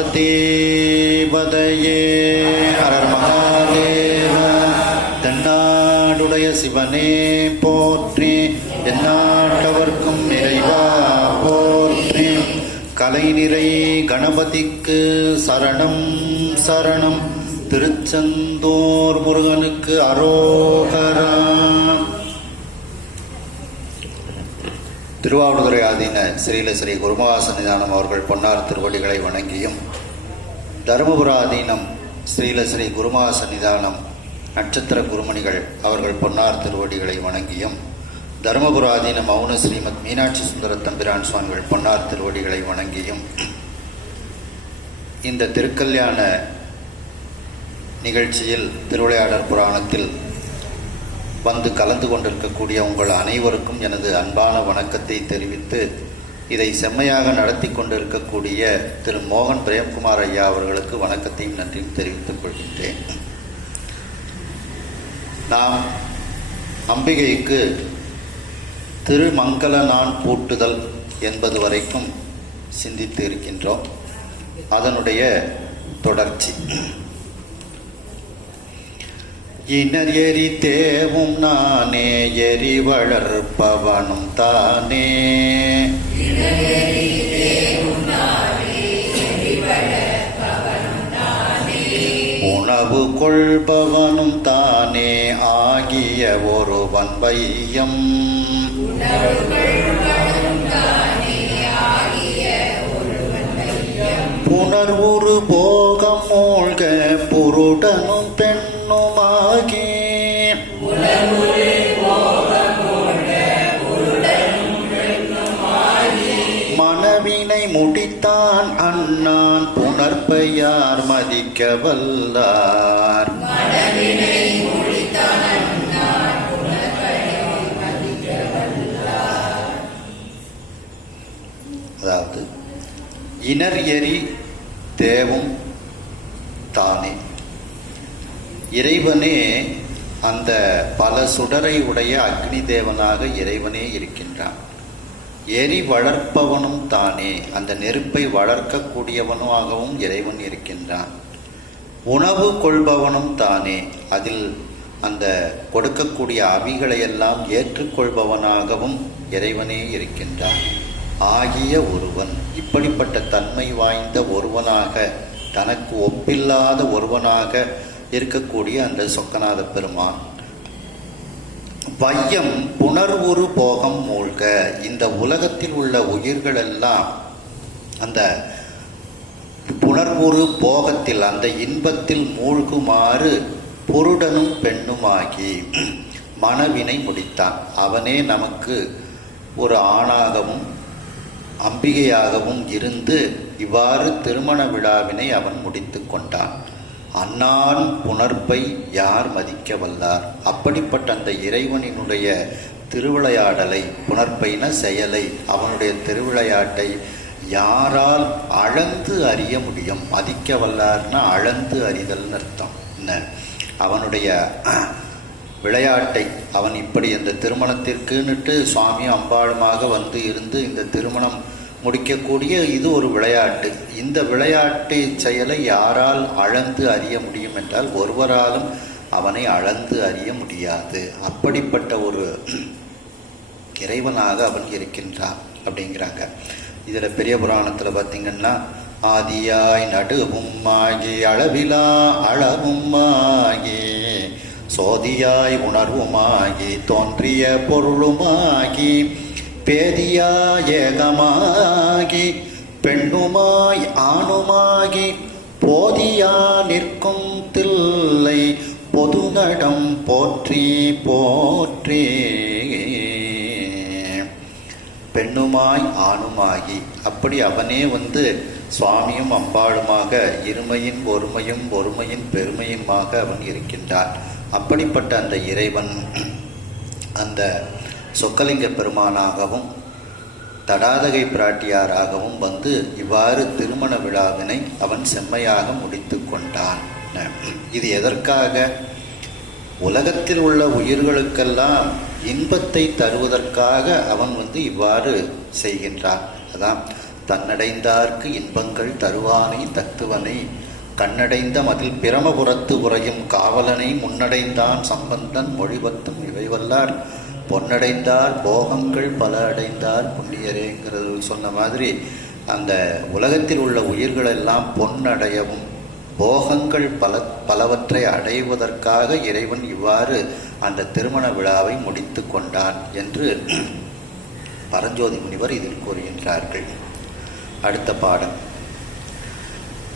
பார்வதி பதையே ஹர மகாதேவ. தென்னாடுடைய சிவனே போற்றி, எந்நாட்டவர்க்கும் இறைவா போற்றி. கலைநிறை கணபதிக்கு சரணம் சரணம். திருச்செந்தூர் முருகனுக்கு அரோகரா. திருவாவடுதுறை ஆதீன ஸ்ரீல ஸ்ரீ குருமகா சன்னிதானம் அவர்கள் பொன்னார் திருவடிகளை வணங்கியும், தருமபுர ஆதீனம் ஸ்ரீல ஸ்ரீ குருமகா சன்னிதானம் நட்சத்திர குருமணிகள் அவர்கள் பொன்னார் திருவடிகளை வணங்கியும், தருமபுர ஆதீனம் மௌன ஸ்ரீமத் மீனாட்சி சுந்தர தம்பிரான் சுவாமிகள் பொன்னார் திருவடிகளை வணங்கியும், இந்த திருக்கல்யாண நிகழ்ச்சியில் திருவிளையாடற் புராணத்தில் வந்து கலந்து கொண்டிருக்கக்கூடிய உங்கள் அனைவருக்கும் எனது அன்பான வணக்கத்தை தெரிவித்து, இதை செம்மையாக நடத்தி கொண்டிருக்கக்கூடிய திரு மோகன் பிரேம்குமார் ஐயா அவர்களுக்கு வணக்கத்தையும் நன்றியும் தெரிவித்துக் கொள்கின்றேன். நாம் அம்பிகைக்கு திருமங்கல நான் பூட்டுதல் என்பது வரைக்கும் சிந்தித்து இருக்கின்றோம். அதனுடைய தொடர்ச்சி. இனர் எரி தேவும் நானே, எரி வளர்ப்பவனும் தானே. உணவு கொள்பவனும் தானே ஆகிய ஒருவன் வையம். புனர்வுரு போகம் மூழ்க புருடனும் பெண்ணுமாகி. மனவினை முடித்தான் அண்ணான் புனர்பெயார் மதிக்க வல்லார். அதாவது இனர் எரி தேவும் தானே. இறைவனே அந்த பல சுடரை உடைய அக்னி தேவனாக இறைவனே இருக்கின்றான். எரி வளர்ப்பவனும் தானே, அந்த நெருப்பை வளர்க்கக்கூடியவனாகவும் இறைவன் இருக்கின்றான். உணவு கொள்பவனும் தானே, அதில் அந்த கொடுக்கக்கூடிய அவிகளையெல்லாம் ஏற்றுக்கொள்பவனாகவும் இறைவனே இருக்கின்றான். ஆகிய ஒருவன், இப்படிப்பட்ட தன்மை வாய்ந்த ஒருவனாக, தனக்கு ஒப்பில்லாத ஒருவனாக இருக்கக்கூடிய அந்த சொக்கநாத பெருமான். வையம் புனர்வுரு போகம் மூழ்க, இந்த உலகத்தில் உள்ள உயிர்கள் எல்லாம் அந்த புனர்வுரு போகத்தில், அந்த இன்பத்தில் மூழ்குமாறு புருடனும் பெண்ணுமாகி மனவினை முடித்தான். அவனே நமக்கு ஒரு ஆணாகவும் அம்பிகையாகவும் இருந்து இவ்வாறு திருமண விழாவினை அவன் முடித்து கொண்டான். அன்னான் புணர்ப்பை யார் மதிக்க வல்லார். அப்படிப்பட்ட அந்த இறைவனினுடைய திருவிளையாடலை, புணர்ப்பைன செயலை, அவனுடைய திருவிளையாட்டை யாரால் அளந்து அறிய முடியும்? மதிக்க வல்லார்னா அளந்து அறிதல்னு அர்த்தம். என்ன அவனுடைய விளையாட்டை, அவன் இப்படி இந்த திருமணத்திற்குன்னுட்டு சுவாமியும் அம்பாளுமாக வந்து இருந்து இந்த திருமணம் முடிக்கக்கூடிய இது ஒரு விளையாட்டு. இந்த விளையாட்டு செயலை யாரால் அளந்து அறிய முடியும் என்றால் ஒருவராலும் அவனை அளந்து அறிய முடியாது. அப்படிப்பட்ட ஒரு இறைவனாக அவன் இருக்கின்றான் அப்படிங்கிறாங்க. இதில் பெரிய புராணத்தில் பார்த்திங்கன்னா, ஆதியாய் நடுவும் ஆகி அளவிலா அளவும் ஆகி சோதியாய் உணர்வுமாகி தோன்றிய பொருளுமாகி பேதியா ஏகமாகி பெண்ணுமாய் ஆணுமாகி போதியா நிற்கும் தில்லை பொதுநடம் போற்றி போற்றி. பெண்ணுமாய் ஆணுமாகி, அப்படி அவனே வந்து சுவாமியும் அம்பாளுமாக இருமையின் ஒருமையும் ஒருமையின் பெருமையுமாக அவன் இருக்கின்றான். அப்படிப்பட்ட அந்த இறைவன் அந்த சொக்கலிங்க பெருமானாகவும் தடாதகை பிராட்டியாராகவும் வந்து இவ்வாறு திருமண விழாவினை அவன் செம்மையாக முடித்து கொண்டான். இது எதற்காக? உலகத்தில் உள்ள உயிர்களுக்கெல்லாம் இன்பத்தை தருவதற்காக அவன் வந்து இவ்வாறு செய்கின்றான். அதான் தன்னடைந்தார்க்கு இன்பங்கள் தருவானை தத்துவனை கண்ணடைந்த மதில் பிரமபுரத்து உறையும் காவலனை முன்னடைந்தான் சம்பந்தன் மொழிபத்தும் இவைவல்லார் பொன்னடைந்தார் போகங்கள் பல அடைந்தார் புண்ணியரேங்கிறது சொன்ன மாதிரி அந்த உலகத்தில் உள்ள உயிர்களெல்லாம் பொன்னடையவும் போகங்கள் பலவற்றை அடைவதற்காக இறைவன் இவ்வாறு அந்த திருமண விழாவை முடித்து கொண்டான் என்று பரஞ்சோதி முனிவர் இதில் கூறுகின்றார்கள். அடுத்த பாடல்.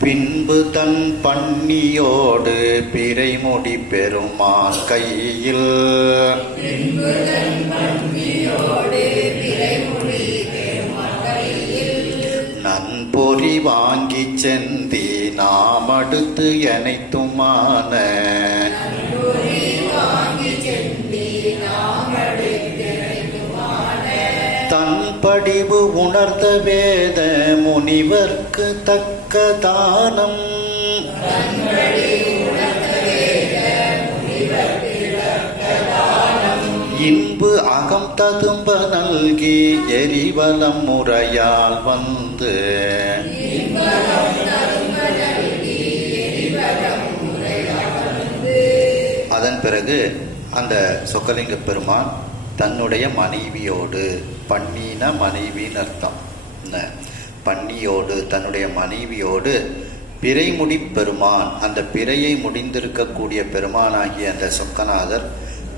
பின்பு தன் பன்னியோடு பிறைமுடி பெருமான் கையில் நன்பொறி வாங்கி செந்தி நாம் அடுத்து அனைத்துமான தன் படிவு உணர்ந்த வேத முனிவர்க்கு தக்க தானம் இன்பு அகம் ததும்ப நல்கி எரிவலம் முறையால் வந்து அதன் பிறகு அந்த சொக்கலிங்க பெருமான் தன்னுடைய மனைவியோடு, பன்னின மனைவின்னு அர்த்தம், பன்னியோடு தன்னுடைய மனைவியோடு பிறைமுடி பெருமான், அந்த பிறையை முடிந்திருக்கக்கூடிய பெருமானாகிய அந்த சொக்கநாதர்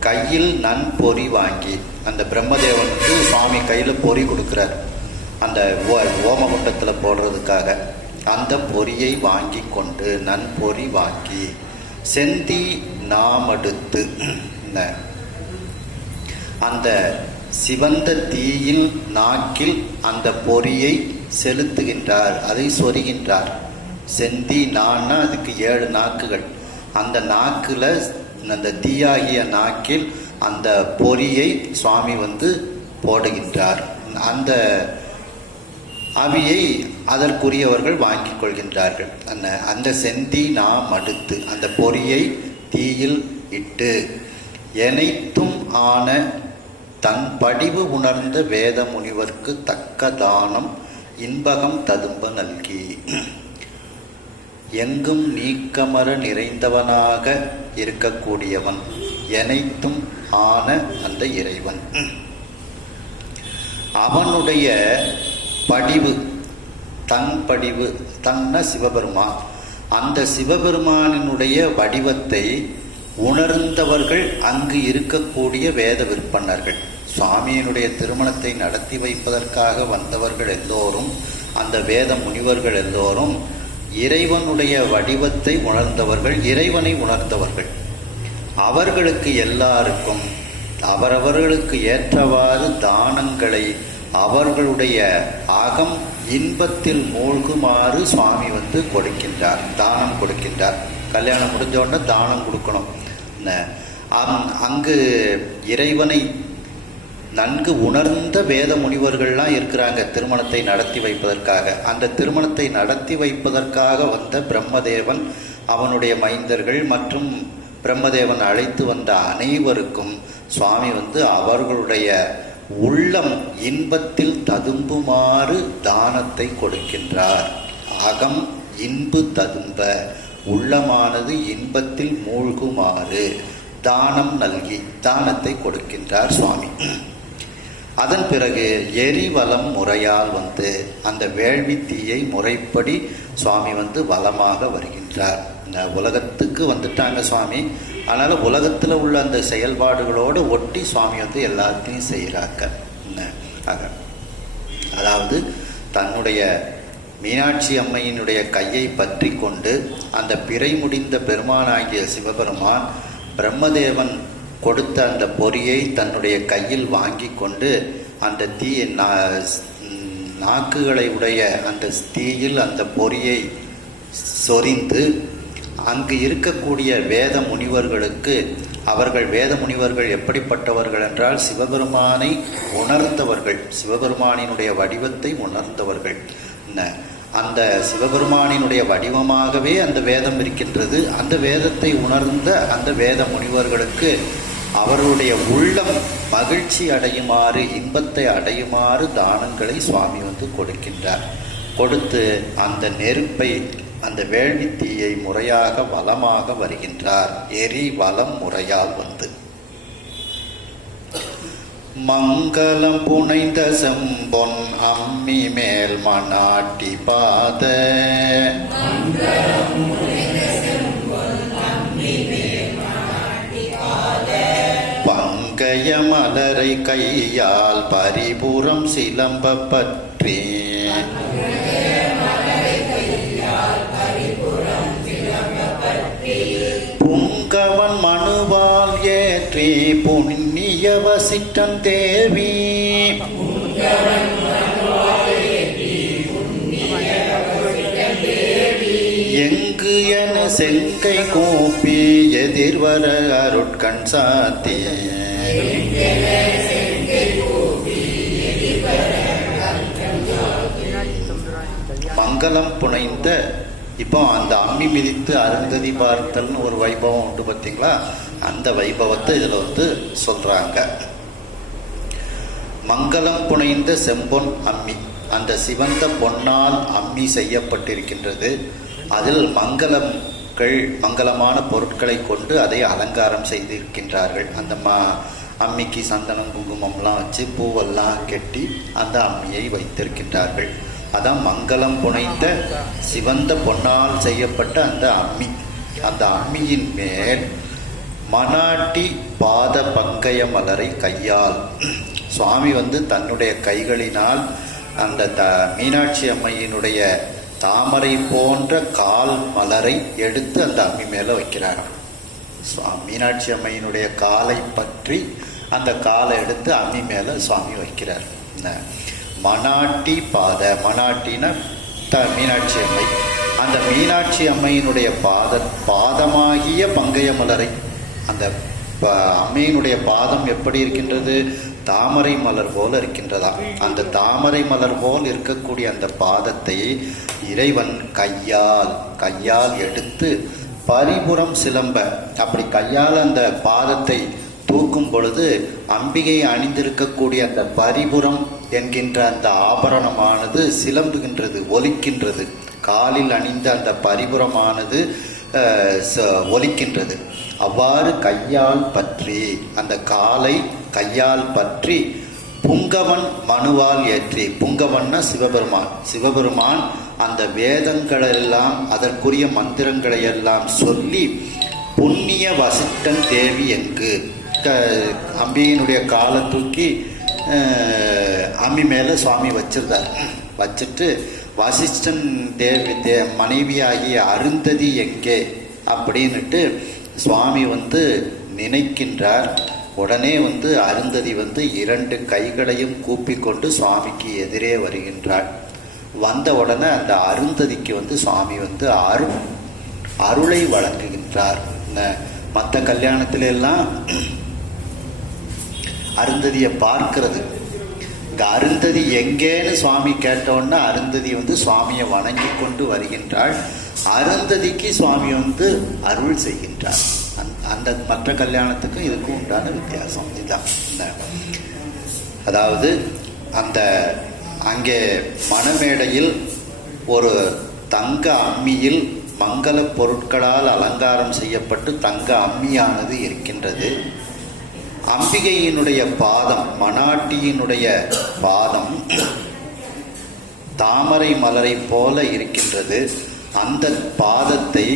கையில் நன்பொறி வாங்கி, அந்த பிரம்மதேவனுக்கு சுவாமி கையில் பொறி கொடுக்குறார் அந்த ஓமகுண்டத்தில் போடுறதுக்காக, அந்த பொறியை வாங்கி கொண்டு நன்பொறி வாங்கி செந்தி நாமடுத்து அந்த சிவந்த தீயில் நாக்கில் அந்த பொறியை செலுத்துகின்றார், அதை சொருகின்றார். செந்தி நான்னா அதுக்கு 7 நாக்குகள், அந்த நாக்கில் அந்த தீயாகிய நாக்கில் அந்த பொறியை சுவாமி வந்து போடுகின்றார். அந்த அவியை அதற்குரியவர்கள் வாங்கி கொள்கின்றார்கள். அந்த செந்தி நாம் அடுத்து அந்த பொறியை தீயில் இட்டு எனைத்தும் ஆன தன் படிவு உணர்ந்த வேத முனிவர்க்கு தக்க தானம் இன்பகம் ததும்ப நல்கி எங்கும் நீக்கமர நிறைந்தவனாக இருக்கக்கூடியவன் எனைத்தும் ஆன அந்த இறைவன், அவனுடைய படிவு, தன் படிவு, தன்ன சிவபெருமான், அந்த சிவபெருமானினுடைய வடிவத்தை உணர்ந்தவர்கள் அங்கு இருக்கக்கூடிய வேத விற்பன்னர்கள், சுவாமியினுடைய திருமணத்தை நடத்தி வைப்பதற்காக வந்தவர்கள் எல்லோரும், அந்த வேத முனிவர்கள் எல்லோரும் இறைவனுடைய வடிவத்தை உணர்ந்தவர்கள், இறைவனை உணர்ந்தவர்கள். அவர்களுக்கு எல்லாருக்கும் அவரவர்களுக்கு ஏற்றவாறு தானங்களை அவர்களுடைய அகம் இன்பத்தில் மூழ்குமாறு சுவாமி வந்து கொடுக்கின்றார், தானம் கொடுக்கின்றார். கல்யாணம் முடிஞ்சோடனே தானம் கொடுக்கணும். அங்கு இறைவனை நன்கு உணர்ந்த வேத முனிவர்கள்லாம் இருக்கிறாங்க திருமணத்தை நடத்தி வைப்பதற்காக. அந்த திருமணத்தை நடத்தி வைப்பதற்காக வந்த பிரம்மதேவன், அவனுடைய மைந்தர்கள் மற்றும் பிரம்மதேவன் அழைத்து வந்த அனைவருக்கும் சுவாமி வந்து அவர்களுடைய உள்ளம் இன்பத்தில் ததும்புமாறு தானத்தை கொடுக்கின்றார். அகம் இன்பு ததும்ப, உள்ளமானது இன்பத்தில் மூழ்குமாறு தானம் நல்கி தானத்தை கொடுக்கின்றார் சுவாமி. அதன் பிறகு எரிவலம் முறையால் வந்து அந்த வேள்வி தீயை முறைப்படி சுவாமி வந்து வலமாக வருகின்றார். இந்த உலகத்துக்கு வந்துட்டாங்க சுவாமி, அதனால் உலகத்தில் உள்ள அந்த செயல்பாடுகளோடு ஒட்டி சுவாமி வந்து எல்லாத்தையும் செய்கிறாங்க. அதாவது தன்னுடைய மீனாட்சி அம்மையினுடைய கையை பற்றி கொண்டு அந்த பிறை முடிந்த பெருமானாகிய சிவபெருமான் பிரம்மதேவன் கொடுத்த அந்த பொறியை தன்னுடைய கையில் வாங்கி கொண்டு அந்த நாக்குகளை உடைய அந்த தீயில் அந்த பொறியை சொரிந்து அங்கு இருக்கக்கூடிய வேத முனிவர்களுக்கு, அவர்கள் வேத முனிவர்கள் எப்படிப்பட்டவர்கள் என்றால் சிவபெருமானை உணர்ந்தவர்கள், சிவபெருமானினுடைய வடிவத்தை உணர்ந்தவர்கள். அந்த சிவபெருமானினுடைய வடிவமாகவே அந்த வேதம் இருக்கின்றது. அந்த வேதத்தை உணர்ந்த அந்த வேத முனிவர்களுக்கு அவருடைய உள்ளம் மகிழ்ச்சி அடையுமாறு, இன்பத்தை அடையுமாறு தானங்களை சுவாமி வந்து கொடுக்கின்றார். கொடுத்து அந்த நெருப்பை, அந்த வேள்வி தீயை முறையாக வலமாக வருகின்றார். எரி வலம் முறையால் வந்து மங்களம் புனைந்த செம்பொன் அம்மி மேல் மணாட்டி பாத பங்கய மலரை கையால் பரிபுரம் சிலம்ப பற்றி புங்கவன் மனுவால் ஏற்றி புண்ணிய வசிட்டன் தேவி எங்கு என செங்கை கூப்பி எதிர்வர அருட்கண் சாத்தி மங்களம் புனைந்த. இப்போ அந்த அம்மி மிதித்து அருந்ததி பார்த்தல்னு ஒரு வைபவம் உண்டு பார்த்தீங்களா, அந்த வைபவத்தை இதில் வந்து சொல்றாங்க. மங்களம் புனைந்த செம்பொன் அம்மி, அந்த சிவந்த பொன்னால் அம்மி செய்யப்பட்டிருக்கின்றது. அதில் மங்களமான பொருட்களை கொண்டு அதை அலங்காரம் செய்திருக்கின்றார்கள். அந்த அம்மிக்கு சந்தனம் குங்குமம்லாம் வச்சு பூவெல்லாம் கெட்டி அந்த அம்மியை வைத்திருக்கின்றார்கள். அதான் மங்களம் புனைந்த சிவந்த பொன்னால் செய்யப்பட்ட அந்த அம்மி. அந்த அம்மியின் மேல் மணாட்டி பாத பங்கய மலரை கையால் சுவாமி வந்து தன்னுடைய கைகளினால் அந்த மீனாட்சி அம்மையினுடைய தாமரை போன்ற கால் மலரை எடுத்து அந்த அம்மி மேலே வைக்கிறார். மீனாட்சி அம்மையினுடைய காலை பற்றி அந்த காலை எடுத்து அம்மி மேலே சுவாமி வைக்கிறார். மணாட்டி பாத, மணாட்டின மீனாட்சி அம்மை, அந்த மீனாட்சி அம்மையினுடைய பாதமாகிய பங்கய மலரை, அந்த அம்மையினுடைய பாதம் எப்படி இருக்கின்றது? தாமரை மலர் போல இருக்கின்றதா. அந்த தாமரை மலர் போல் இருக்கக்கூடிய அந்த பாதத்தை இறைவன் கையால் எடுத்து பரிபுரம் சிலம்ப, அப்படி கையால் அந்த பாதத்தை தூக்கும் பொழுது அம்பிகை அணிந்திருக்கக்கூடிய அந்த பரிபுரம் என்கின்ற அந்த ஆபரணமானது சிலம்புகின்றது, ஒலிக்கின்றது. காலில் அணிந்த அந்த பரிபுரமானது ஒலிக்கின்றது. அவ்வாறு கையால் பற்றி, அந்த காலை கையால் பற்றி புங்கவன் மனுவால் ஏற்றி, புங்கவன்னா சிவபெருமான் அந்த வேதங்களெல்லாம் அதற்குரிய மந்திரங்களை எல்லாம் சொல்லி புண்ணிய வசிட்டன் தேவி எங்கு அம்பியினுடைய காலை தூக்கி அம்மி மேலே சுவாமி வச்சிருந்தார். வச்சுட்டு வசிஷ்டன் மனைவியாகிய அருந்ததி எங்கே அப்படின்னுட்டு சுவாமி வந்து நினைக்கின்றார். உடனே வந்து அருந்ததி வந்து 2 கைகளையும் கூப்பிக்கொண்டு சுவாமிக்கு எதிரே வருகின்றாள். வந்த உடனே அந்த அருந்ததிக்கு வந்து சுவாமி வந்து அருளை வழங்குகின்றார். மற்ற கல்யாணத்தில எல்லாம் அருந்ததியை பார்க்கிறது. இங்க அருந்ததி எங்கேன்னு சுவாமி கேட்டோன்னா அருந்ததி வந்து சுவாமியை வணங்கி கொண்டு வருகின்றாள். அருந்ததிக்கு சுவாமி வந்து அருள் செய்கின்றார். அந்த மற்ற கல்யாணத்துக்கும் இதுக்கும் உண்டான வித்தியாசம் இதுதான். அதாவது அந்த அங்கே மணமேடையில் ஒரு தங்க அம்மியில் மங்கள பொருட்களால் அலங்காரம் செய்யப்பட்டு தங்க அம்மியானது இருக்கின்றது. அம்பிகையினுடைய பாதம், மணாட்டியினுடைய பாதம் தாமரை மலரை போல இருக்கின்றது. அந்த பாதத்தை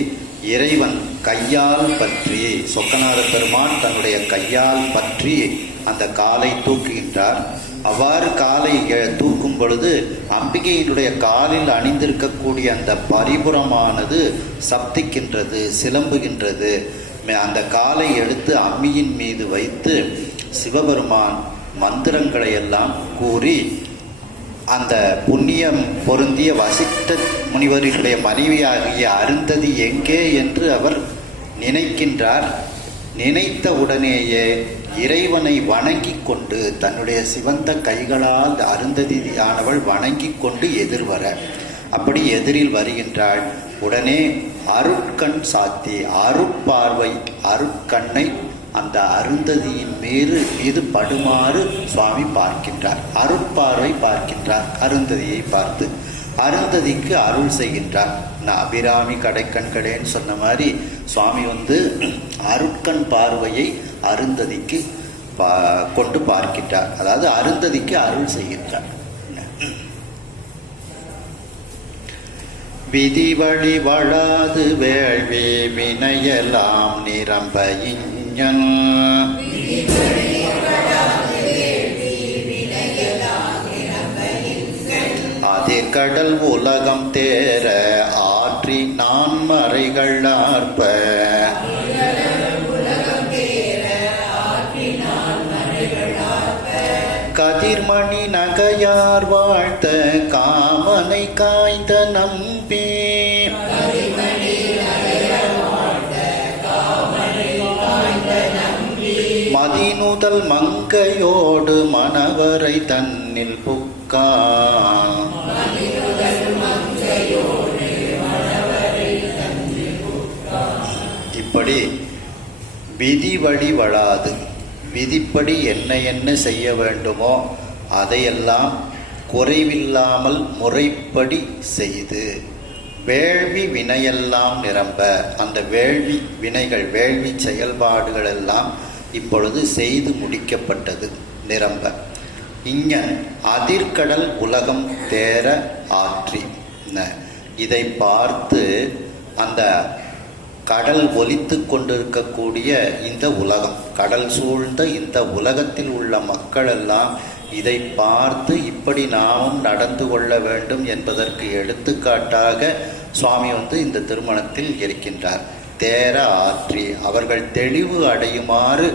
இறைவன் கையால் பற்றி, சொக்கநாத பெருமான் தன்னுடைய கையால் பற்றி அந்த காலை தூக்குகின்றார். அவ்வாறு காலை தூக்கும் பொழுது அம்பிகையினுடைய காலில் அணிந்திருக்கக்கூடிய அந்த பரிபுரமானது சப்திக்கின்றது, சிலம்புகின்றது. அந்த காலை எடுத்து அம்மியின் மீது வைத்து சிவபெருமான் மந்திரங்களை எல்லாம் கூறி அந்த புண்ணியம் பொருந்திய வசிஷ்ட முனிவர்களுடைய மனைவியாகிய அருந்ததி எங்கே என்று அவர் நினைக்கின்றார். நினைத்த உடனேயே இறைவனை வணங்கி கொண்டு தன்னுடைய சிவந்த கைகளால் அருந்ததியானவள் வணங்கி கொண்டு எதிர்வர, அப்படி எதிரில் வருகின்றாள். உடனே அருட்கண் சாத்தி, அருட்பார்வை, அருட்கண்ணை அந்த அருந்ததியின் மீது படுமாறு சுவாமி பார்க்கின்றார். அருட்பார்வை பார்க்கின்றார் அருந்ததியை பார்த்து. அருந்ததிக்கு அருள் செய்கின்றார். நான் அபிராமி கடைக்கண் கடைன்னு சொன்ன மாதிரி சுவாமி வந்து அருட்கண் பார்வையை அருந்ததிக்கு கொண்டு பார்க்கின்றார். அதாவது அருந்ததிக்கு அருள் செய்கின்றார். விதி வழி வளாது வேள்வி வினையலாம் நிரம்ப இஞ்ஞன் அதிர்கடல் உலகம் தேர ஆற்றி நான்மறைகள் ஆர்ப்ப கதிர்மணி நகையார் வாழ்த்த காமனை காய்ந்த நம்பி மதிநுதல் மங்கையோடு மணவரை தன்னில் புக்கான். இப்படி விதி வழி வளாது, விதிப்படி என்ன செய்ய வேண்டுமோ அதையெல்லாம் குறைவில்லாமல் முறைப்படி செய்து வேள்வி வினையெல்லாம் நிரம்ப, அந்த வேள்வி வினைகள் வேள்வி செயல்பாடுகள் எல்லாம் இப்பொழுது செய்து முடிக்கப்பட்டது நிரம்ப. இஞ்ஞன் அதிர்கடல் உலகம் தேர ஆற்றி. இதை பார்த்து அந்த கடல் ஒலித்து கொண்டிருக்கக்கூடிய இந்த உலகம், கடல் சூழ்ந்த இந்த உலகத்தில் உள்ள மக்கள் எல்லாம் இதை பார்த்து இப்படி நாமும் நடந்து கொள்ள வேண்டும் என்பதற்கு எடுத்துக்காட்டாக சுவாமி வந்து இந்த திருமணத்தில் இருக்கின்றார். தேர ஆற்றி, அவர்கள் தெளிவு அடையுமாறு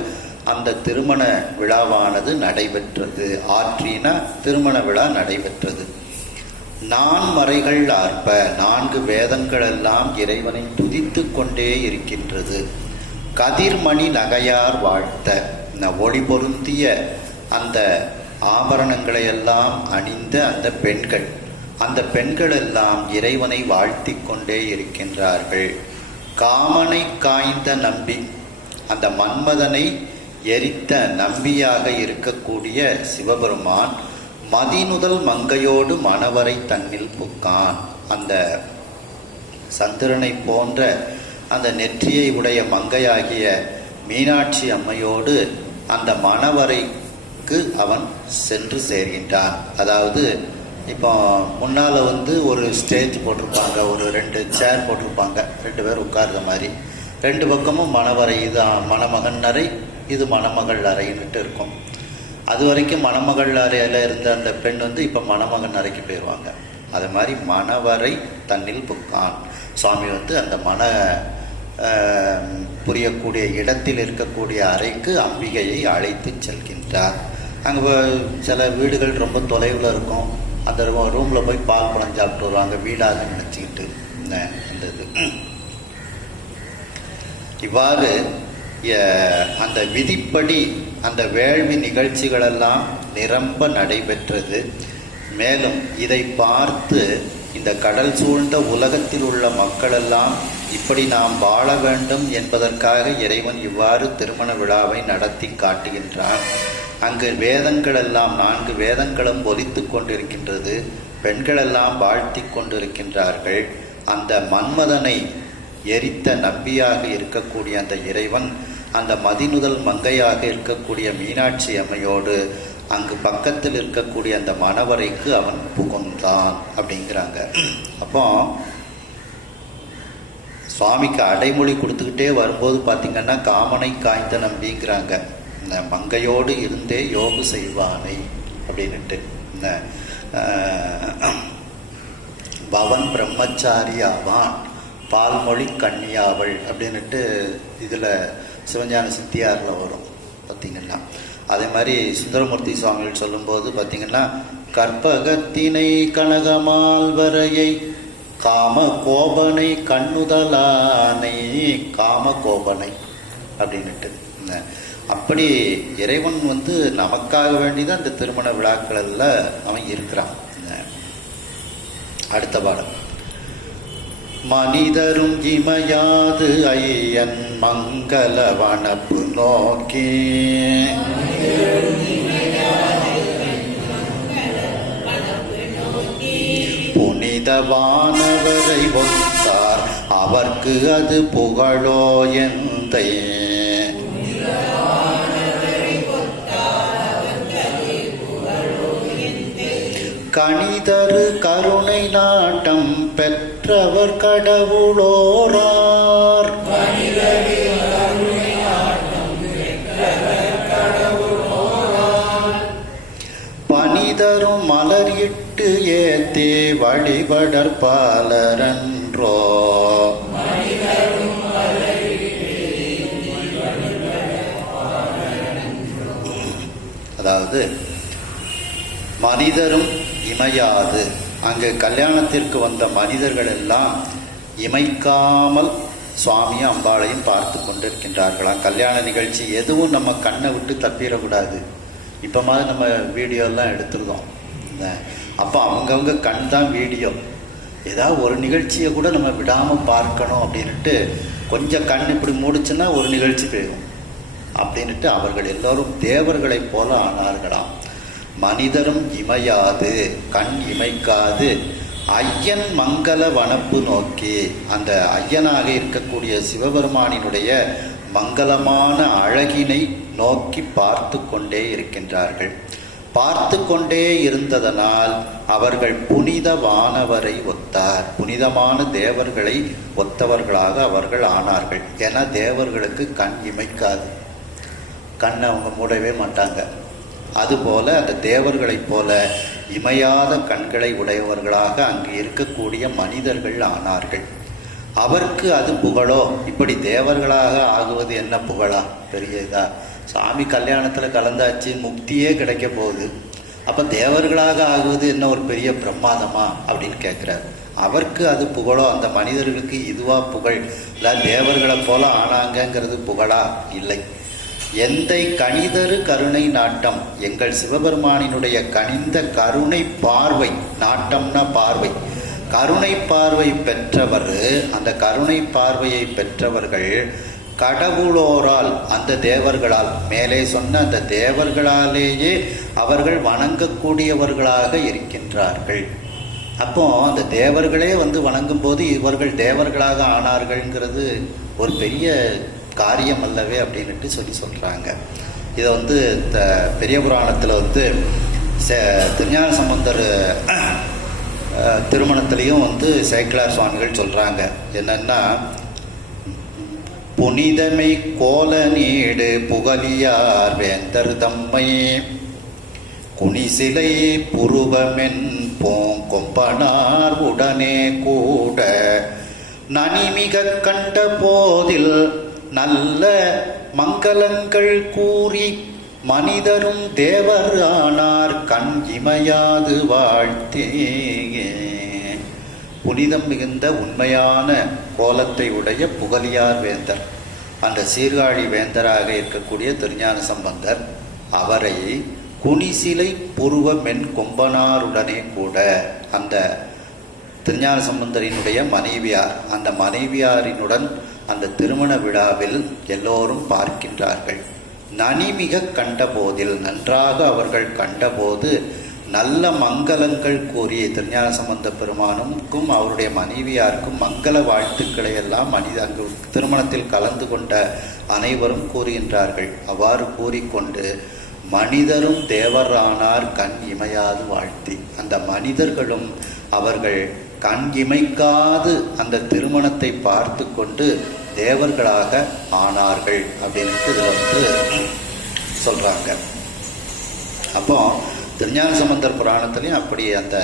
அந்த திருமண விழாவானது நடைபெற்றது. ஆற்றினா திருமண விழா நடைபெற்றது. நான்மறைகள் ஆர்ப்ப, 4 வேதங்கள் எல்லாம் இறைவனை துதித்து கொண்டே இருக்கின்றது. கதிர்மணி நகையார் வாழ்த்த, ஒளி பொருந்திய அந்த ஆபரணங்களை எல்லாம் அணிந்த அந்த பெண்கள் எல்லாம் இறைவனை வாழ்த்தி கொண்டே இருக்கின்றார்கள். காமனை காய்ந்த நம்பி, அந்த மன்மதனை எரித்த நம்பியாக இருக்கக்கூடிய சிவபெருமான் மதிநுதல் மங்கையோடு மணவரை தன்னில் புக்கான். அந்த சந்திரனை போன்ற அந்த நெற்றியை உடைய மங்கையாகிய மீனாட்சி அம்மையோடு அந்த மணவரைக்கு அவன் சென்று சேர்கின்றான். அதாவது இப்போ முன்னால் வந்து ஒரு ஸ்டேஜ் போட்டிருப்பாங்க, ஒரு 2 சேர் போட்டிருப்பாங்க, 2 பேர் உட்கார்ந்த மாதிரி. 2 பக்கமும் மணவரை, இது மணமகன் அறை, இது மணமகள் அறைன்னுட்டு இருக்கும். அது வரைக்கும் மணமகள் அறையில் இருந்த அந்த பெண் வந்து இப்போ மணமகன் அறைக்கு போயிடுவாங்க. அது மாதிரி மணவரை தன்னில் புக்கான். சுவாமி வந்து அந்த புரியக்கூடிய இடத்தில் இருக்கக்கூடிய அறைக்கு அம்பிகையை அழைத்து செல்கின்றார். அங்கே சில வீடுகள் ரொம்ப தொலைவில் இருக்கும். அந்த ரூமில் போய் பால் பழம் சாப்பிட்டு வருவாங்க, வீடாக நினச்சிக்கிட்டு. அந்த இது இவ்வாறு அந்த விதிப்படி அந்த வேள்வி நிகழ்ச்சிகளெல்லாம் நிரம்ப நடைபெற்றது. மேலும் இதை பார்த்து இந்த கடல் சூழ்ந்த உலகத்தில் உள்ள மக்களெல்லாம் இப்படி நாம் வாழ வேண்டும் என்பதற்காக இறைவன் இவ்வாறு திருமண விழாவை நடத்தி காட்டுகின்றான். அங்கு வேதங்கள் எல்லாம் 4 வேதங்களும் ஒலித்து கொண்டிருக்கின்றது. பெண்களெல்லாம் வாழ்த்தி கொண்டிருக்கின்றார்கள். அந்த மன்மதனை எரித்த நம்பியாக இருக்கக்கூடிய அந்த இறைவன் அந்த மதிநுதல் மங்கையாக இருக்கக்கூடிய மீனாட்சி அம்மையோடு அங்கு பக்கத்தில் இருக்கக்கூடிய அந்த மணவரைக்கு அவன் புகுந்தான் அப்படிங்கிறாங்க. அப்போ சுவாமிக்கு அடைமொழி கொடுத்துக்கிட்டே வரும்போது பார்த்திங்கன்னா காமனை காய்ந்த நம்பிங்கிறாங்க. இந்த மங்கையோடு இருந்தே யோகு செய்வானை அப்படின்னுட்டு. இந்த பவன் பிரம்மச்சாரி ஆவான், பால்மொழி கன்னியாவள் அப்படின்னுட்டு இதில் சிவஞான சித்தியாரில் வரும் பார்த்திங்கன்னா. அதே மாதிரி சுந்தரமூர்த்தி சுவாமிகள் சொல்லும்போது பார்த்திங்கன்னா, கற்பகத்தினை கனகமால்வரையை காம கோபனை கண்ணுதலானை, காம கோபனை அப்படின்னுட்டு. அப்படி இறைவன் வந்து நமக்காக வேண்டிதான் இந்த திருமண விழாக்களில் அவன் இருக்கிறான். அடுத்த பாடம். மனிதரும் இமையாது ஐயன் மங்கள வனப்பு நோக்கி புனித புனிதவானவரை ஒத்தார் அவர்க்கு அது புகழோ எந்தை. கனிதரு கருணை நாட்டம் பெற்றவர் கடவுளோரார். பனிதரும் மலர் இட்டு ஏத்தே வழிபடற் பாலரன்றோ. அதாவது மனிதரும் இமையாது, அங்கு கல்யாணத்திற்கு வந்த மனிதர்கள் எல்லாம் இமைக்காமல் சுவாமியும் அம்பாளையும் பார்த்து கொண்டிருக்கின்றார்களாம். கல்யாண நிகழ்ச்சி எதுவும் நம்ம கண்ணை விட்டு தப்பிடக்கூடாது. இப்போ மாதிரி நம்ம வீடியோலாம் எடுத்துருந்தோம். அப்போ அவங்கவுங்க கண் தான் வீடியோ. ஏதாவது ஒரு நிகழ்ச்சியை கூட நம்ம விடாமல் பார்க்கணும் அப்படின்ட்டு கொஞ்சம் கண் இப்படி மூடிச்சுன்னா ஒரு நிகழ்ச்சி போயிடும் அப்படின்ட்டு அவர்கள் எல்லோரும் தேவர்களைப் போல ஆனார்களாம். மனிதரும் இமையாது, கண் இமைக்காது, ஐயன் மங்கள வனப்பு நோக்கி, அந்த ஐயனாக இருக்கக்கூடிய சிவபெருமானினுடைய மங்களமான அழகினை நோக்கி பார்த்து கொண்டே இருக்கின்றார்கள். பார்த்து கொண்டே இருந்ததனால் அவர்கள் புனிதவானவரை ஒத்தார், புனிதமான தேவர்களை ஒத்தவர்களாக அவர்கள் ஆனார்கள். ஏன்னா தேவர்களுக்கு கண் இமைக்காது, கண் அவங்க மூடவே மாட்டாங்க. அதுபோல அந்த தேவர்களைப் போல இமையாத கண்களை உடையவர்களாக அங்கு இருக்கக்கூடிய மனிதர்கள் ஆனார்கள். அவருக்கு அது புகழோ. இப்படி தேவர்களாக ஆகுவது என்ன புகழா, பெரிய இதா? சாமி கல்யாணத்தில் கலந்தாச்சு, முக்தியே கிடைக்க போகுது. அப்போ தேவர்களாக ஆகுவது என்ன ஒரு பெரிய பிரமாதமா அப்படின்னு கேட்குறாரு. அவருக்கு அது புகழோ, அந்த மனிதர்களுக்கு இதுவா புகழ்? இல்லை தேவர்களை போல ஆனாங்கங்கிறது புகழா? இல்லை. எந்தை கனிதரு கருணை நாட்டம், எங்கள் சிவபெருமானினுடைய கனிந்த கருணை பார்வை, நாட்டம்னா பார்வை, கருணை பார்வை பெற்றவர், அந்த கருணை பார்வையை பெற்றவர்கள் கடவுளோரால், அந்த தேவர்களால், மேலே சொன்ன அந்த தேவர்களாலேயே அவர்கள் வணங்கக்கூடியவர்களாக இருக்கின்றார்கள். அப்போ அந்த தேவர்களே வந்து வணங்கும் போது இவர்கள் தேவர்களாக ஆனார்கள்ங்கிறது ஒரு பெரிய காரியம் அல்லவே அப்படின்ட்டு சொல்கிறாங்க. இதை வந்து பெரிய புராணத்தில் வந்து திருஞான சம்பந்தர் திருமணத்திலையும் வந்து சேக்கிழார் சுவாமிகள் சொல்கிறாங்க. என்னன்னா, புனிதமை கோல நீடு புகழியார் வேந்தர் தம்மை குனிசிலை புருவமென் பூங்கொம்பனார் உடனே கூட நனிமிக கண்ட போதில் நல்ல மங்களங்கள் கூறி மனிதரும் தேவர் ஆனார் கண் இமையாது வாழ்த்தே. புனிதம் மிகுந்த உண்மையான கோலத்தை உடைய புகழியார் வேந்தர், அந்த சீர்காழி வேந்தராக இருக்கக்கூடிய திருஞான சம்பந்தர், அவரை குனிசிலை புருவ மென் கொம்பனாருடனே கூட, அந்த திருஞான சம்பந்தரினுடைய மனைவியார், அந்த மனைவியாரினுடன் அந்த திருமண விழாவில் எல்லோரும் பார்க்கின்றார்கள். நனிமிக கண்டபோதில், நன்றாக அவர்கள் கண்டபோது நல்ல மங்களங்கள் கூறி திருஞான சம்பந்த பெருமானுக்கும் அவருடைய மனைவியாருக்கும் மங்கள வாழ்த்துக்களை எல்லாம் அங்கு திருமணத்தில் கலந்து கொண்ட அனைவரும் கூறுகின்றார்கள். அவ்வாறு கூறிக்கொண்டு மனிதரும் தேவரானார் கண் இமையாது வாழ்த்தி, அந்த மனிதர்களும் அவர்கள் கண் இமைக்காது அந்த திருமணத்தை பார்த்து கொண்டு தேவர்களாக ஆனார்கள் அப்படின்ட்டு இதில் வந்து சொல்கிறாங்க. அப்போ திருஞான சம்பந்தர் புராணத்துலேயும் அப்படி அந்த